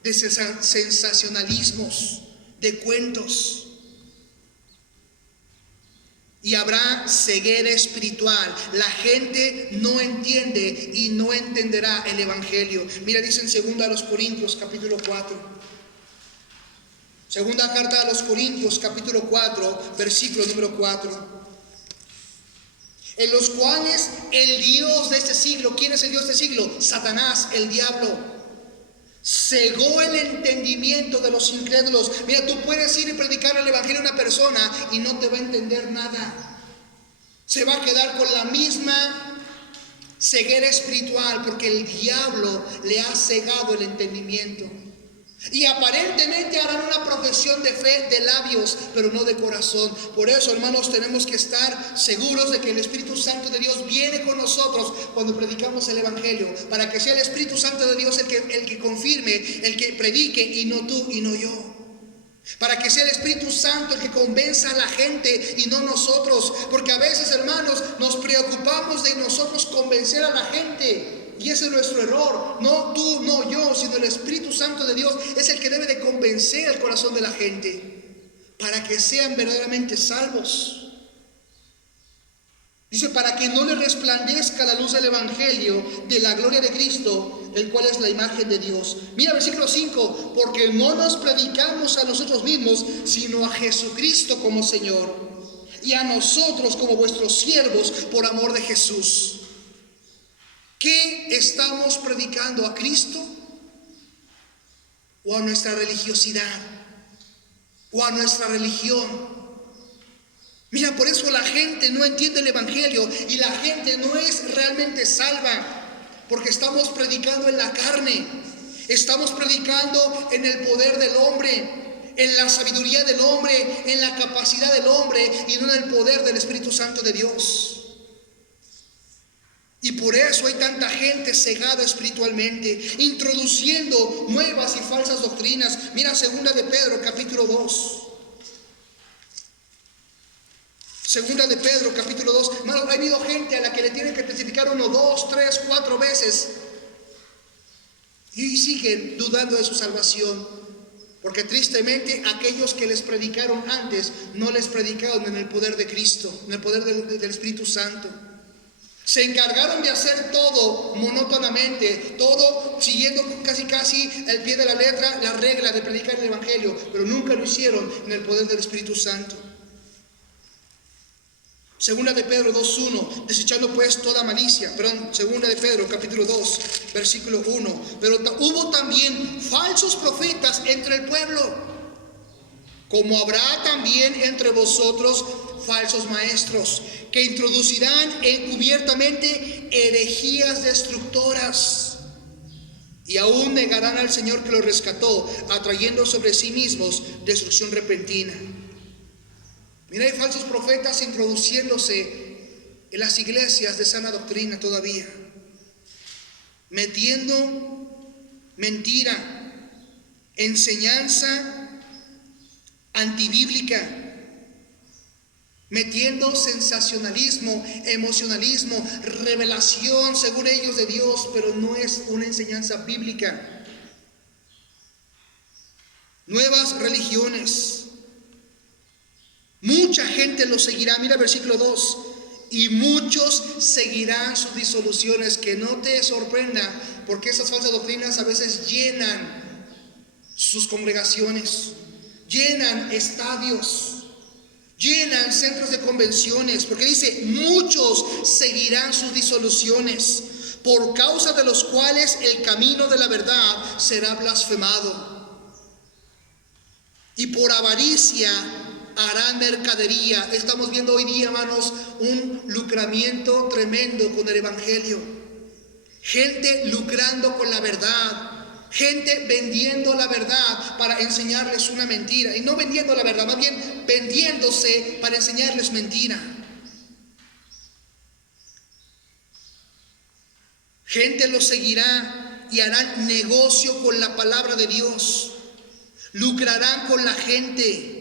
de sensacionalismos, de cuentos. Y habrá ceguera espiritual. La gente no entiende y no entenderá el evangelio. Mira, dice en 2 Corintios capítulo 4. Segunda carta a los Corintios capítulo 4, versículo número 4. En los cuales el Dios de este siglo, ¿quién es el Dios de este siglo? Satanás, el diablo, cegó el entendimiento de los incrédulos. Mira, tú puedes ir y predicar el evangelio a una persona y no te va a entender nada. Se va a quedar con la misma ceguera espiritual, porque el diablo le ha cegado el entendimiento. Y aparentemente harán una profesión de fe de labios, pero no de corazón. Por eso, hermanos, tenemos que estar seguros de que el Espíritu Santo de Dios viene con nosotros cuando predicamos el evangelio, para que sea el Espíritu Santo de Dios el que confirme, el que predique, y no tú y no yo. Para que sea el Espíritu Santo el que convenza a la gente y no nosotros. Porque a veces, hermanos, nos preocupamos de nosotros convencer a la gente. Y ese es nuestro error. No tú, no yo, sino el Espíritu Santo de Dios es el que debe de convencer el corazón de la gente para que sean verdaderamente salvos. Dice, para que no le resplandezca la luz del evangelio de la gloria de Cristo, el cual es la imagen de Dios. Mira versículo 5, porque no nos predicamos a nosotros mismos, sino a Jesucristo como Señor, y a nosotros como vuestros siervos por amor de Jesús. ¿Qué estamos predicando? ¿A Cristo? ¿O a nuestra religiosidad? ¿O a nuestra religión? Mira, por eso la gente no entiende el evangelio y la gente no es realmente salva, porque estamos predicando en la carne, estamos predicando en el poder del hombre, en la sabiduría del hombre, en la capacidad del hombre y no en el poder del Espíritu Santo de Dios. Y por eso hay tanta gente cegada espiritualmente, introduciendo nuevas y falsas doctrinas. Mira 2 de Pedro capítulo 2. 2 de Pedro capítulo 2. Hermanos, ha habido gente a la que le tienen que testificar 1, 2, 3, 4 veces y siguen dudando de su salvación, porque tristemente aquellos que les predicaron antes no les predicaron en el poder de Cristo, en el poder del Espíritu Santo. Se encargaron de hacer todo monótonamente, todo siguiendo casi al pie de la letra la regla de predicar el evangelio, pero nunca lo hicieron en el poder del Espíritu Santo. Segunda de Pedro 2:1, desechando pues toda malicia. Segunda de Pedro capítulo 2, versículo 1. Pero hubo también falsos profetas entre el pueblo, como habrá también entre vosotros falsos maestros, que introducirán encubiertamente herejías destructoras, y aún negarán al Señor que los rescató, atrayendo sobre sí mismos destrucción repentina. Mira, hay falsos profetas introduciéndose en las iglesias de sana doctrina todavía, metiendo mentira, enseñanza antibíblica, metiendo sensacionalismo, emocionalismo, revelación según ellos de Dios, pero no es una enseñanza bíblica. Nuevas religiones. Mucha gente lo seguirá. Mira versículo 2. y muchos seguirán sus disoluciones. Que no te sorprenda, porque esas falsas doctrinas a veces llenan sus congregaciones, llenan estadios, llenan centros de convenciones, porque dice, muchos seguirán sus disoluciones, por causa de los cuales el camino de la verdad será blasfemado. Y por avaricia harán mercadería. Estamos viendo hoy día, hermanos, un lucramiento tremendo con el evangelio. Gente lucrando con la verdad. Gente vendiendo la verdad para enseñarles una mentira. Y no vendiendo la verdad, más bien vendiéndose para enseñarles mentira. Gente los seguirá y harán negocio con la palabra de Dios. Lucrarán con la gente.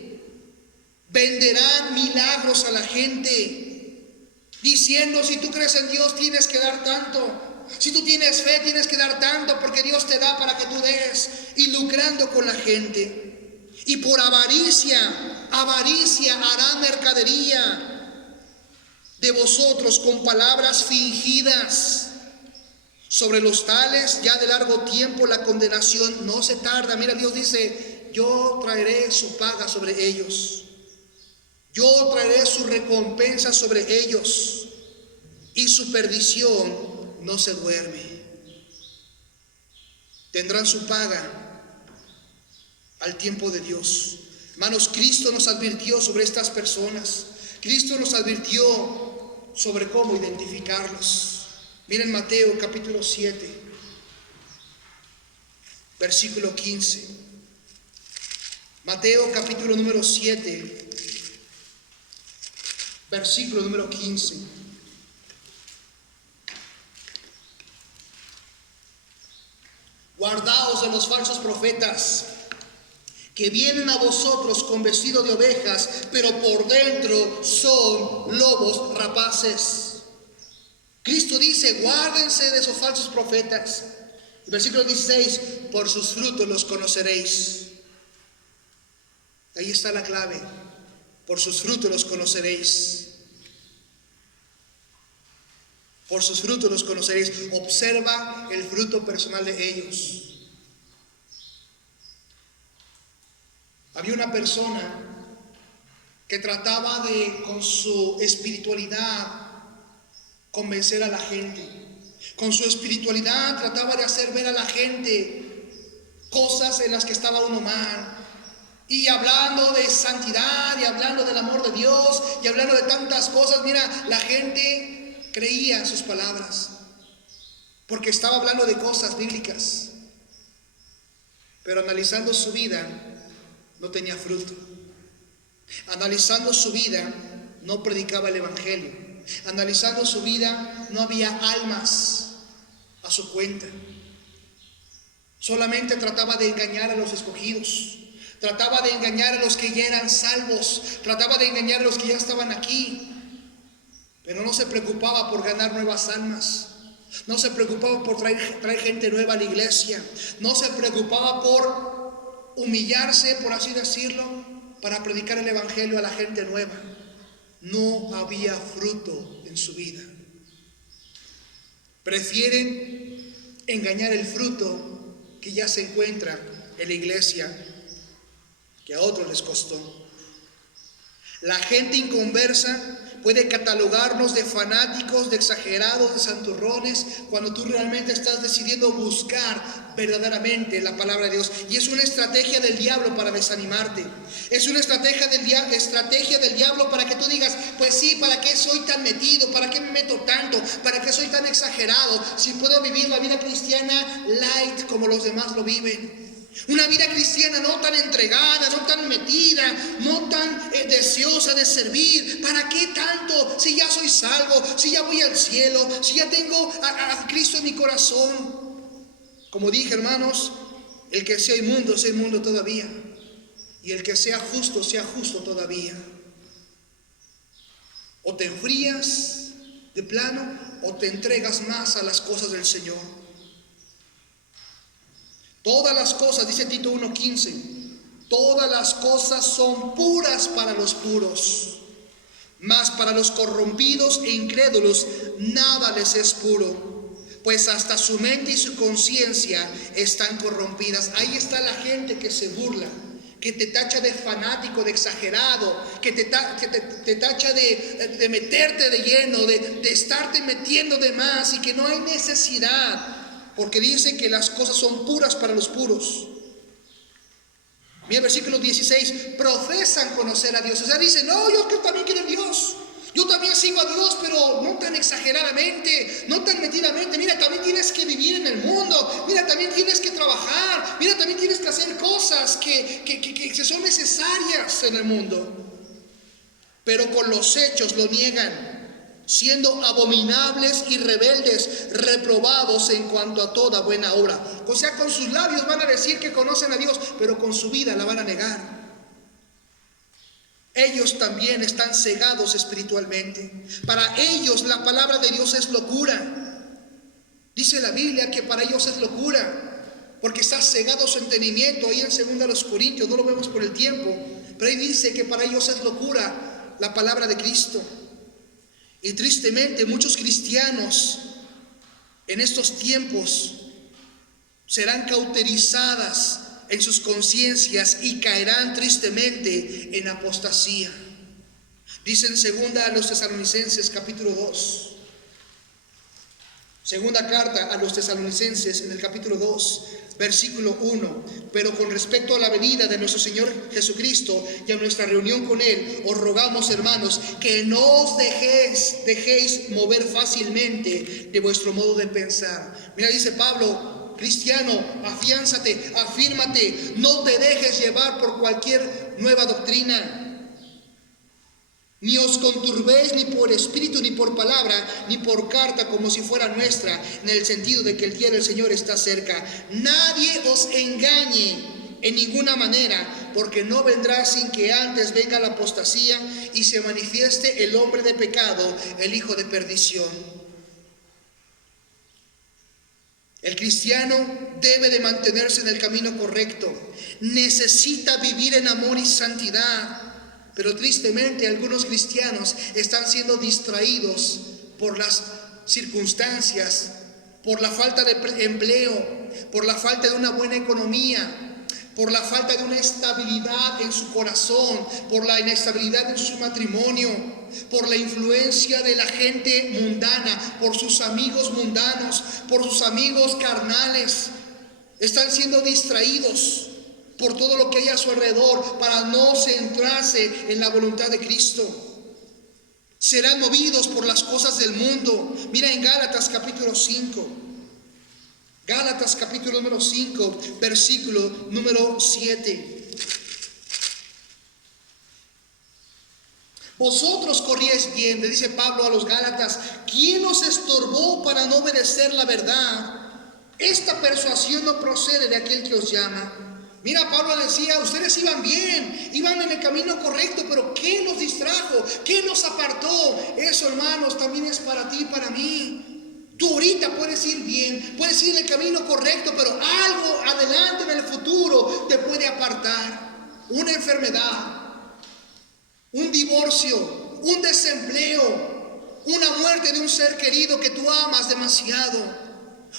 Venderán milagros a la gente, diciendo, si tú crees en Dios tienes que dar tanto. Si tú tienes fe tienes que dar tanto, porque Dios te da para que tú des. Y lucrando con la gente. Y por avaricia harán mercadería de vosotros con palabras fingidas. Sobre los tales ya de largo tiempo la condenación no se tarda. Mira, Dios dice, yo traeré su paga sobre ellos. Yo traeré su recompensa sobre ellos. Y su perdición no se duerme. Tendrán su paga al tiempo de Dios. Hermanos, Cristo nos advirtió sobre estas personas. Cristo nos advirtió sobre cómo identificarlos. Miren Mateo capítulo 7, versículo 15. Mateo capítulo número 7, versículo número 15. Guardaos de los falsos profetas, que vienen a vosotros con vestido de ovejas, pero por dentro son lobos rapaces. Cristo dice, guárdense de esos falsos profetas. Versículo 16, por sus frutos los conoceréis. Ahí está la clave. Por sus frutos los conoceréis. Por sus frutos los conoceréis. Observa el fruto personal de ellos. Había una persona que trataba de, con su espiritualidad, convencer a la gente. Con su espiritualidad trataba de hacer ver a la gente cosas en las que estaba uno mal. Y hablando de santidad, y hablando del amor de Dios, y hablando de tantas cosas, mira, la gente creía sus palabras, porque estaba hablando de cosas bíblicas. Pero analizando su vida, no tenía fruto. Analizando su vida, no predicaba el evangelio. Analizando su vida, no había almas a su cuenta. Solamente trataba de engañar a los escogidos. Trataba de engañar a los que ya eran salvos. Trataba de engañar a los que ya estaban aquí. Pero no se preocupaba por ganar nuevas almas. No se preocupaba por traer gente nueva a la iglesia. No se preocupaba por humillarse, por así decirlo, para predicar el evangelio a la gente nueva. No había fruto en su vida. Prefieren engañar el fruto que ya se encuentra en la iglesia, que a otros les costó. La gente inconversa puede catalogarnos de fanáticos, de exagerados, de santurrones, cuando tú realmente estás decidiendo buscar verdaderamente la palabra de Dios. Y es una estrategia del diablo para desanimarte. Es una estrategia del diablo para que tú digas, pues sí, ¿para qué soy tan metido? ¿Para qué me meto tanto? ¿Para qué soy tan exagerado? Si puedo vivir la vida cristiana light como los demás lo viven. Una vida cristiana no tan entregada, no tan metida, no tan deseosa de servir. ¿Para qué tanto? Si ya soy salvo, si ya voy al cielo, si ya tengo a Cristo en mi corazón. Como dije, hermanos, el que sea inmundo todavía. Y el que sea justo todavía. O te enfrías de plano o te entregas más a las cosas del Señor. Todas las cosas, dice Tito 1:15, todas las cosas son puras para los puros, Mas para los corrompidos e incrédulos nada les es puro, pues hasta su mente y su conciencia están corrompidas. Ahí está la gente que se burla, que te tacha de fanático, de exagerado, que te tacha de meterte de lleno, de estarte metiendo de más, y que no hay necesidad, porque dice que las cosas son puras para los puros. Mira el versículo 16, profesan conocer a Dios. O sea, dicen, no, yo también quiero a Dios, yo también sigo a Dios, pero no tan exageradamente, no tan metidamente. Mira, también tienes que vivir en el mundo, mira, también tienes que trabajar, mira, también tienes que hacer cosas que son necesarias en el mundo. Pero con los hechos lo niegan, siendo abominables y rebeldes, reprobados en cuanto a toda buena obra. O sea, con sus labios van a decir que conocen a Dios, pero con su vida la van a negar. Ellos también están cegados espiritualmente. Para ellos la palabra de Dios es locura. Dice la Biblia que para ellos es locura, porque está cegado su entendimiento. Ahí en 2 Corintios, no lo vemos por el tiempo, pero ahí dice que para ellos es locura la palabra de Cristo. Y tristemente muchos cristianos en estos tiempos serán cauterizadas en sus conciencias y caerán tristemente en apostasía. Dice en segunda a los Tesalonicenses capítulo 2, segunda carta a los Tesalonicenses en el capítulo 2, versículo 1, pero con respecto a la venida de nuestro Señor Jesucristo y a nuestra reunión con Él, os rogamos, hermanos, que no os dejéis mover fácilmente de vuestro modo de pensar. Mira, dice Pablo, cristiano, afiánzate, afírmate, no te dejes llevar por cualquier nueva doctrina. Ni os conturbéis ni por espíritu, ni por palabra, ni por carta como si fuera nuestra, en el sentido de que el día del Señor está cerca. Nadie os engañe en ninguna manera, porque no vendrá sin que antes venga la apostasía y se manifieste el hombre de pecado, el hijo de perdición. El cristiano debe de mantenerse en el camino correcto, necesita vivir en amor y santidad. Pero tristemente algunos cristianos están siendo distraídos por las circunstancias, por la falta de empleo, por la falta de una buena economía, por la falta de una estabilidad en su corazón, por la inestabilidad en su matrimonio, por la influencia de la gente mundana, por sus amigos mundanos, por sus amigos carnales. Están siendo distraídos por todo lo que hay a su alrededor para no centrarse en la voluntad de Cristo. Serán movidos por las cosas del mundo. Mira en Gálatas capítulo 5. Gálatas capítulo número 5, versículo número 7. Vosotros corríais bien, le dice Pablo a los Gálatas, ¿quién os estorbó para no obedecer la verdad? Esta persuasión no procede de aquel que os llama. Mira, Pablo decía, ustedes iban bien, iban en el camino correcto, pero ¿qué nos distrajo? ¿Qué nos apartó? Eso, hermanos, también es para ti y para mí. Tú ahorita puedes ir bien, puedes ir en el camino correcto, pero algo adelante en el futuro te puede apartar. Una enfermedad, un divorcio, un desempleo, una muerte de un ser querido que tú amas demasiado,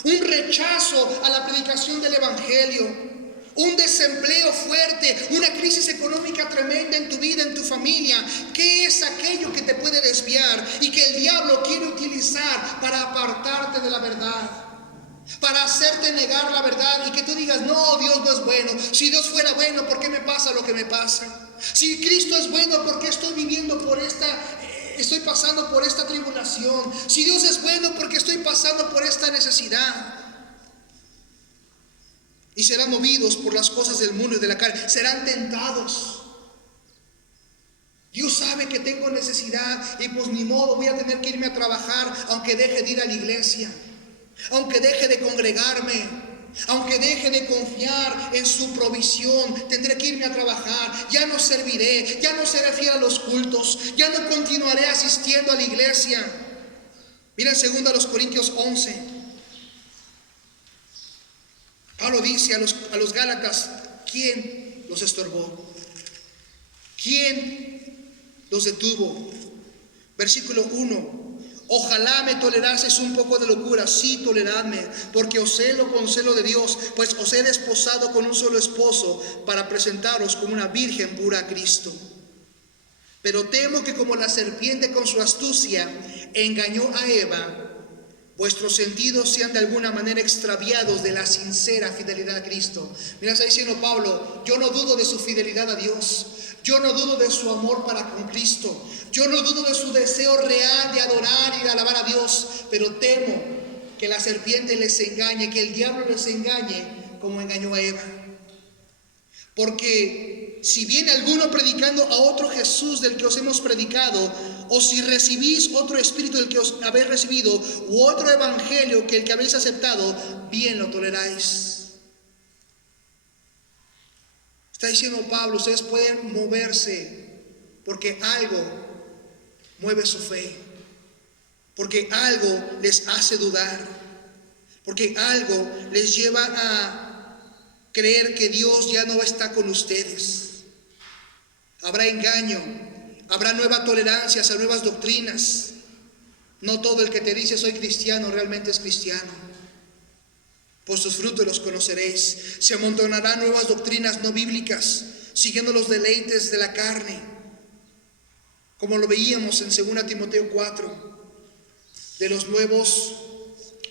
un rechazo a la predicación del evangelio, un desempleo fuerte, una crisis económica tremenda en tu vida, en tu familia. ¿Qué es aquello que te puede desviar y que el diablo quiere utilizar para apartarte de la verdad? Para hacerte negar la verdad y que tú digas, no, Dios no es bueno. Si Dios fuera bueno, ¿por qué me pasa lo que me pasa? Si Cristo es bueno, ¿por qué estoy pasando por esta tribulación? Si Dios es bueno, ¿por qué estoy pasando por esta necesidad? Y serán movidos por las cosas del mundo y de la carne. Serán tentados. Dios sabe que tengo necesidad y pues ni modo, voy a tener que irme a trabajar, aunque deje de ir a la iglesia, aunque deje de congregarme, aunque deje de confiar en su provisión, tendré que irme a trabajar. Ya no serviré, ya no seré fiel a los cultos, ya no continuaré asistiendo a la iglesia. Mira en 2 Corintios 11. Pablo dice a los Gálatas, ¿quién los estorbó? ¿Quién los detuvo? Versículo 1. Ojalá me tolerases un poco de locura, sí, toleradme, porque os celo con celo de Dios, pues os he desposado con un solo esposo para presentaros como una virgen pura a Cristo. Pero temo que como la serpiente con su astucia engañó a Eva, vuestros sentidos sean de alguna manera extraviados de la sincera fidelidad a Cristo. Mira, está diciendo Pablo, yo no dudo de su fidelidad a Dios. Yo no dudo de su amor para con Cristo. Yo no dudo de su deseo real de adorar y de alabar a Dios. Pero temo que la serpiente les engañe, que el diablo les engañe como engañó a Eva. Porque si viene alguno predicando a otro Jesús del que os hemos predicado, o si recibís otro espíritu del que os habéis recibido, u otro evangelio que el que habéis aceptado, bien lo toleráis. Está diciendo Pablo, ustedes pueden moverse porque algo mueve su fe, porque algo les hace dudar, porque algo les lleva a creer que Dios ya no está con ustedes. Habrá engaño, habrá nueva tolerancia a nuevas doctrinas. No todo el que te dice soy cristiano realmente es cristiano. Por sus frutos los conoceréis. Se amontonarán nuevas doctrinas no bíblicas, siguiendo los deleites de la carne, como lo veíamos en 2 Timoteo 4, de los nuevos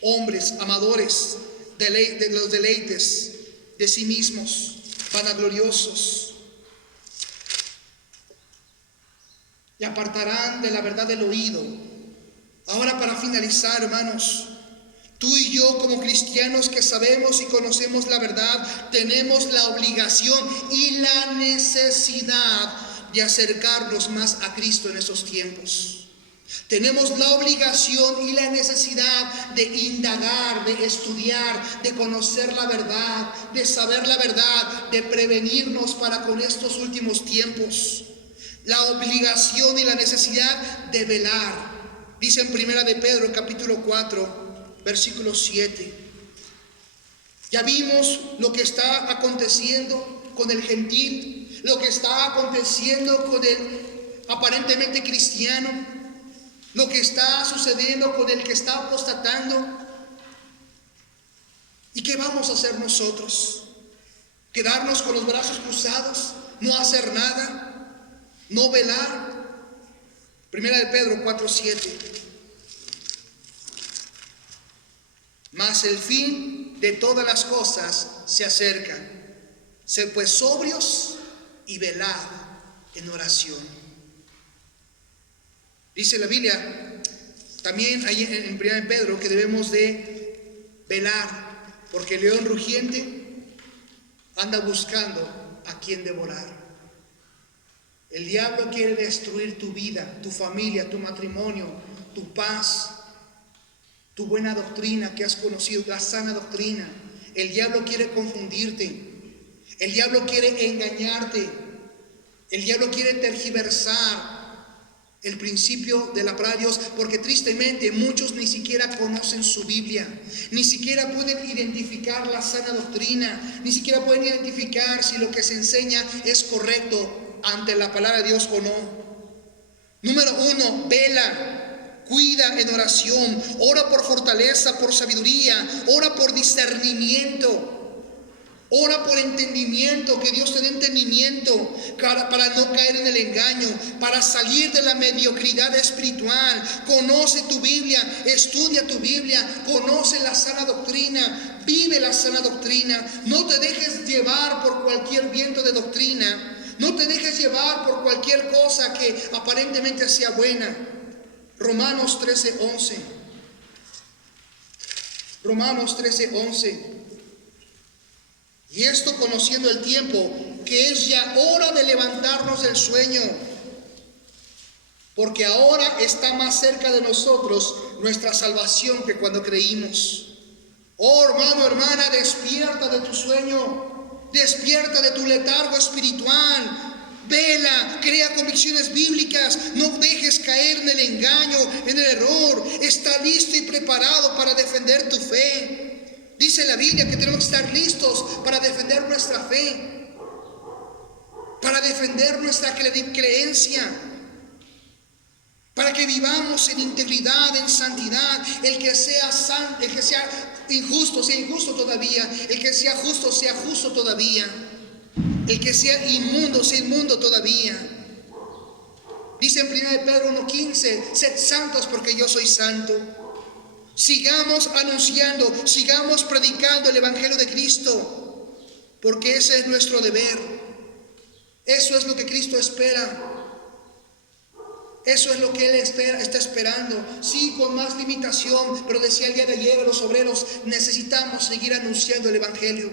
hombres amadores de los deleites de sí mismos, vanagloriosos, y apartarán de la verdad del oído. Ahora, para finalizar, hermanos, tú y yo como cristianos que sabemos y conocemos la verdad, tenemos la obligación y la necesidad de acercarnos más a Cristo en estos tiempos. Tenemos la obligación y la necesidad de indagar, de estudiar, de conocer la verdad, de saber la verdad, de prevenirnos para con estos últimos tiempos. La obligación y la necesidad de velar. Dice en 1 de Pedro capítulo 4, versículo 7. Ya vimos lo que está aconteciendo con el gentil, lo que está aconteciendo con el aparentemente cristiano, lo que está sucediendo con el que está apostatando. ¿Y qué vamos a hacer nosotros? ¿Quedarnos con los brazos cruzados? ¿No hacer nada? ¿No velar? 1 de Pedro 4:7. Mas el fin de todas las cosas se acerca. Sed pues sobrios y velad en oración. Dice la Biblia también ahí en 1 de Pedro que debemos de velar, porque el león rugiente anda buscando a quien devorar. El diablo quiere destruir tu vida, tu familia, tu matrimonio, tu paz, tu buena doctrina que has conocido, la sana doctrina. El diablo quiere confundirte. El diablo quiere engañarte. El diablo quiere tergiversar el principio de la palabra de Dios, porque tristemente muchos ni siquiera conocen su Biblia, ni siquiera pueden identificar la sana doctrina, ni siquiera pueden identificar si lo que se enseña es correcto ante la palabra de Dios o no. Número 1, vela, cuida en oración, ora por fortaleza, por sabiduría, ora por discernimiento. Ora por entendimiento, que Dios te dé entendimiento para no caer en el engaño, para salir de la mediocridad espiritual. Conoce tu Biblia, estudia tu Biblia, conoce la sana doctrina, vive la sana doctrina. No te dejes llevar por cualquier viento de doctrina, no te dejes llevar por cualquier cosa que aparentemente sea buena. Romanos 13:11. Romanos 13:11. Y esto conociendo el tiempo, que es ya hora de levantarnos del sueño, porque ahora está más cerca de nosotros nuestra salvación que cuando creímos. Oh hermano, hermana, despierta de tu sueño, despierta de tu letargo espiritual, vela, crea convicciones bíblicas, no dejes caer en el engaño, en el error, está listo y preparado para defender tu fe. Dice la Biblia que tenemos que estar listos para defender nuestra fe, para defender nuestra creencia. para que vivamos en integridad, en santidad. El que sea injusto, sea injusto todavía. El que sea justo todavía. El que sea inmundo todavía. Dice en 1 Pedro 1:15, sed santos porque yo soy santo. Sigamos anunciando, sigamos predicando el Evangelio de Cristo, porque ese es nuestro deber. Eso es lo que Cristo espera. Eso es lo que Él está esperando. Sí, con más limitación, pero decía el día de ayer a los obreros, necesitamos seguir anunciando el Evangelio.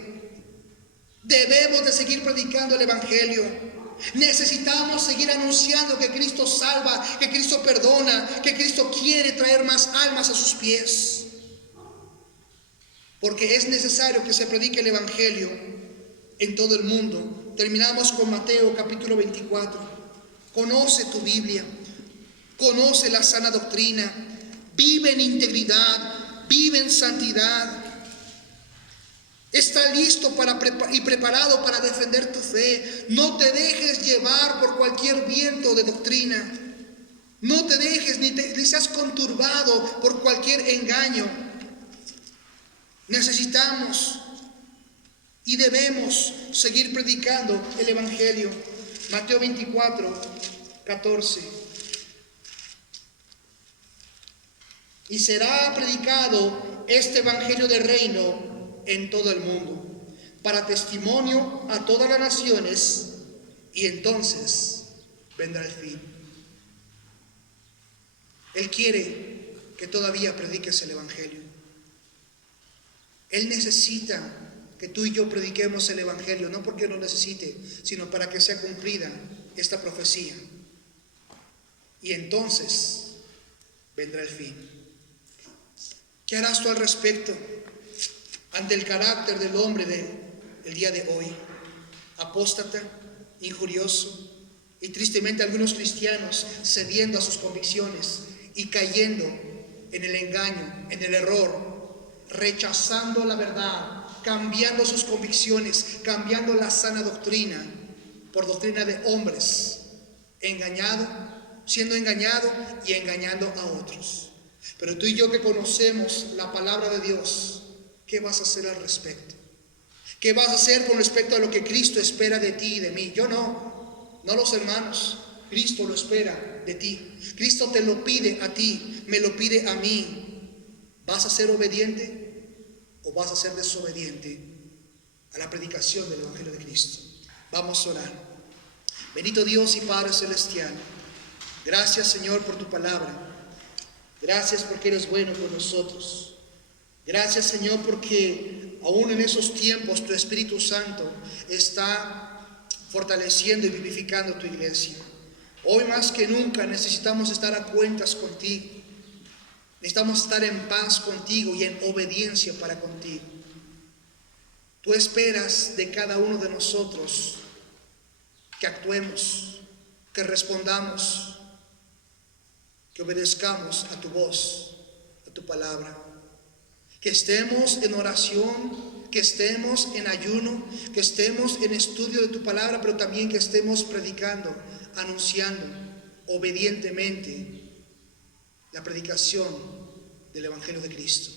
Debemos de seguir predicando el Evangelio. Necesitamos seguir anunciando que Cristo salva, que Cristo perdona, que Cristo quiere traer más almas a sus pies. Porque es necesario que se predique el Evangelio en todo el mundo. Terminamos con Mateo capítulo 24. Conoce tu Biblia. Conoce la sana doctrina, vive en integridad, vive en santidad. Está listo y preparado para defender tu fe. No te dejes llevar por cualquier viento de doctrina. No te dejes ni seas conturbado por cualquier engaño. Necesitamos y debemos seguir predicando el Evangelio. Mateo 24, 14. Y será predicado este Evangelio del reino en todo el mundo, para testimonio a todas las naciones, y entonces vendrá el fin. Él quiere que todavía prediques el Evangelio. Él necesita que tú y yo prediquemos el Evangelio, no porque lo necesite, sino para que sea cumplida esta profecía. Y entonces vendrá el fin. ¿Qué harás tú al respecto ante el carácter del hombre del día de hoy? Apóstata, injurioso, y tristemente algunos cristianos cediendo a sus convicciones y cayendo en el engaño, en el error, rechazando la verdad, cambiando sus convicciones, cambiando la sana doctrina por doctrina de hombres, siendo engañado y engañando a otros. Pero tú y yo que conocemos la palabra de Dios, ¿qué vas a hacer al respecto? ¿Qué vas a hacer con respecto a lo que Cristo espera de ti y de mí? Yo no los hermanos. Cristo lo espera de ti. Cristo te lo pide a ti, me lo pide a mí. ¿Vas a ser obediente o vas a ser desobediente a la predicación del Evangelio de Cristo? Vamos a orar. Bendito Dios y Padre Celestial, gracias Señor por tu palabra. Gracias porque eres bueno con nosotros. Gracias Señor porque aún en esos tiempos tu Espíritu Santo está fortaleciendo y vivificando tu iglesia. Hoy más que nunca necesitamos estar a cuentas contigo. Necesitamos estar en paz contigo y en obediencia para contigo. Tú esperas de cada uno de nosotros que actuemos, que respondamos, que obedezcamos a tu voz, a tu palabra, que estemos en oración, que estemos en ayuno, que estemos en estudio de tu palabra, pero también que estemos predicando, anunciando obedientemente la predicación del Evangelio de Cristo.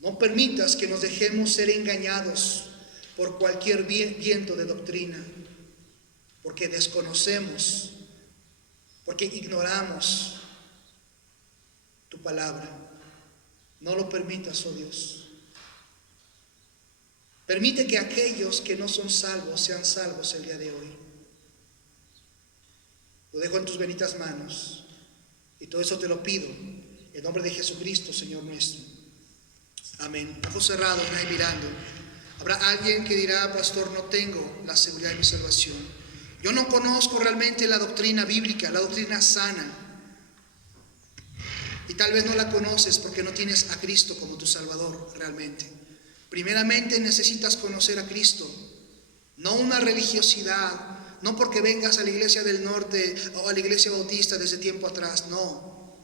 No permitas que nos dejemos ser engañados por cualquier viento de doctrina, porque desconocemos, porque ignoramos tu palabra. No lo permitas, oh Dios. Permite que aquellos que no son salvos sean salvos el día de hoy. Lo dejo en tus benditas manos y todo eso te lo pido en nombre de Jesucristo, Señor nuestro. Amén. Ojos cerrados, nadie mirando. Habrá alguien que dirá: pastor, no tengo la seguridad de mi salvación. Yo no conozco realmente la doctrina bíblica, la doctrina sana. Y tal vez no la conoces porque no tienes a Cristo como tu Salvador realmente. Primeramente necesitas conocer a Cristo, no una religiosidad, no porque vengas a la iglesia del norte o a la iglesia bautista desde tiempo atrás, no.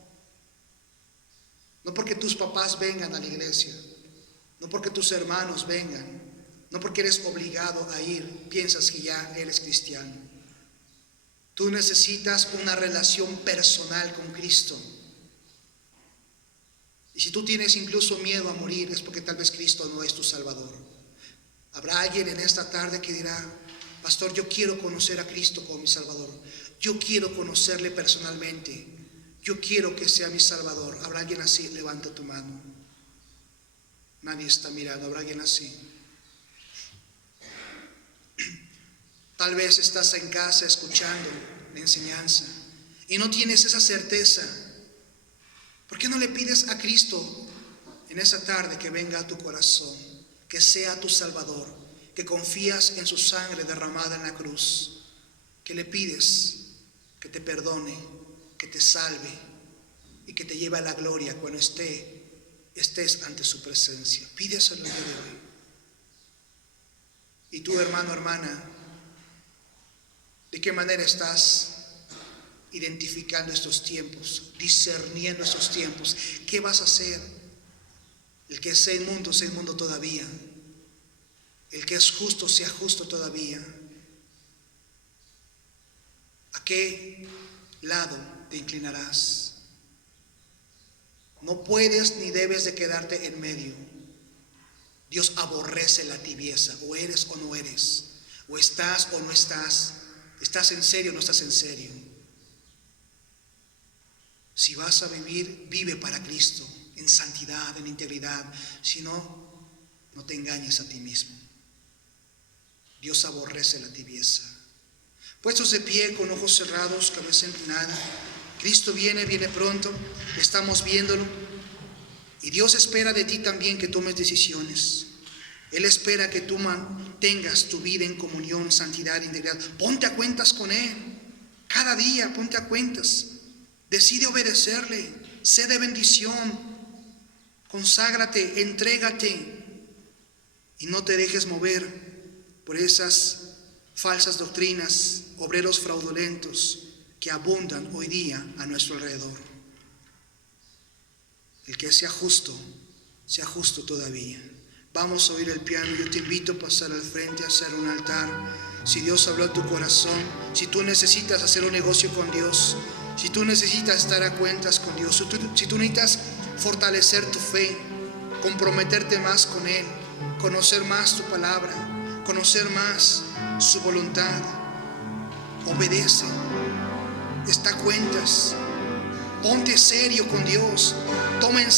No porque tus papás vengan a la iglesia, no porque tus hermanos vengan, no porque eres obligado a ir, piensas que ya eres cristiano. Tú necesitas una relación personal con Cristo. Y si tú tienes incluso miedo a morir, es porque tal vez Cristo no es tu Salvador. Habrá alguien en esta tarde que dirá: pastor, yo quiero conocer a Cristo como mi Salvador. Yo quiero conocerle personalmente. Yo quiero que sea mi Salvador. ¿Habrá alguien así? Levanta tu mano. Nadie está mirando. ¿Habrá alguien así? Tal vez estás en casa escuchando la enseñanza y no tienes esa certeza. ¿Por qué no le pides a Cristo en esa tarde que venga a tu corazón, que sea tu Salvador, que confías en su sangre derramada en la cruz, que le pides que te perdone, que te salve y que te lleve a la gloria cuando estés ante su presencia? Pídeselo el día de hoy. Y tú, hermano, hermana, ¿de qué manera estás identificando estos tiempos, discerniendo estos tiempos? ¿Qué vas a hacer? El que sea inmundo todavía. El que es justo, sea justo todavía. ¿A qué lado te inclinarás? No puedes ni debes de quedarte en medio. Dios aborrece la tibieza. O eres o no eres. O estás o no estás. ¿Estás en serio o no estás en serio? Si vas a vivir, vive para Cristo, en santidad, en integridad. Si no, no te engañes a ti mismo. Dios aborrece la tibieza. Puestos de pie, con ojos cerrados, cabeza inclinada. Cristo viene pronto, estamos viéndolo. Y Dios espera de ti también que tomes decisiones. Él espera que tú mantengas tu vida en comunión, santidad, integridad. Ponte a cuentas con Él. Cada día ponte a cuentas. Decide obedecerle. Sé de bendición. Conságrate, entrégate. Y no te dejes mover por esas falsas doctrinas, obreros fraudulentos que abundan hoy día a nuestro alrededor. El que sea justo todavía. Vamos a oír el piano. Yo te invito a pasar al frente, a hacer un altar. Si Dios habló a tu corazón, si tú necesitas hacer un negocio con Dios, si tú necesitas estar a cuentas con Dios, si tú necesitas fortalecer tu fe, comprometerte más con Él, conocer más tu palabra, conocer más su voluntad, obedece, está a cuentas, ponte serio con Dios, toma en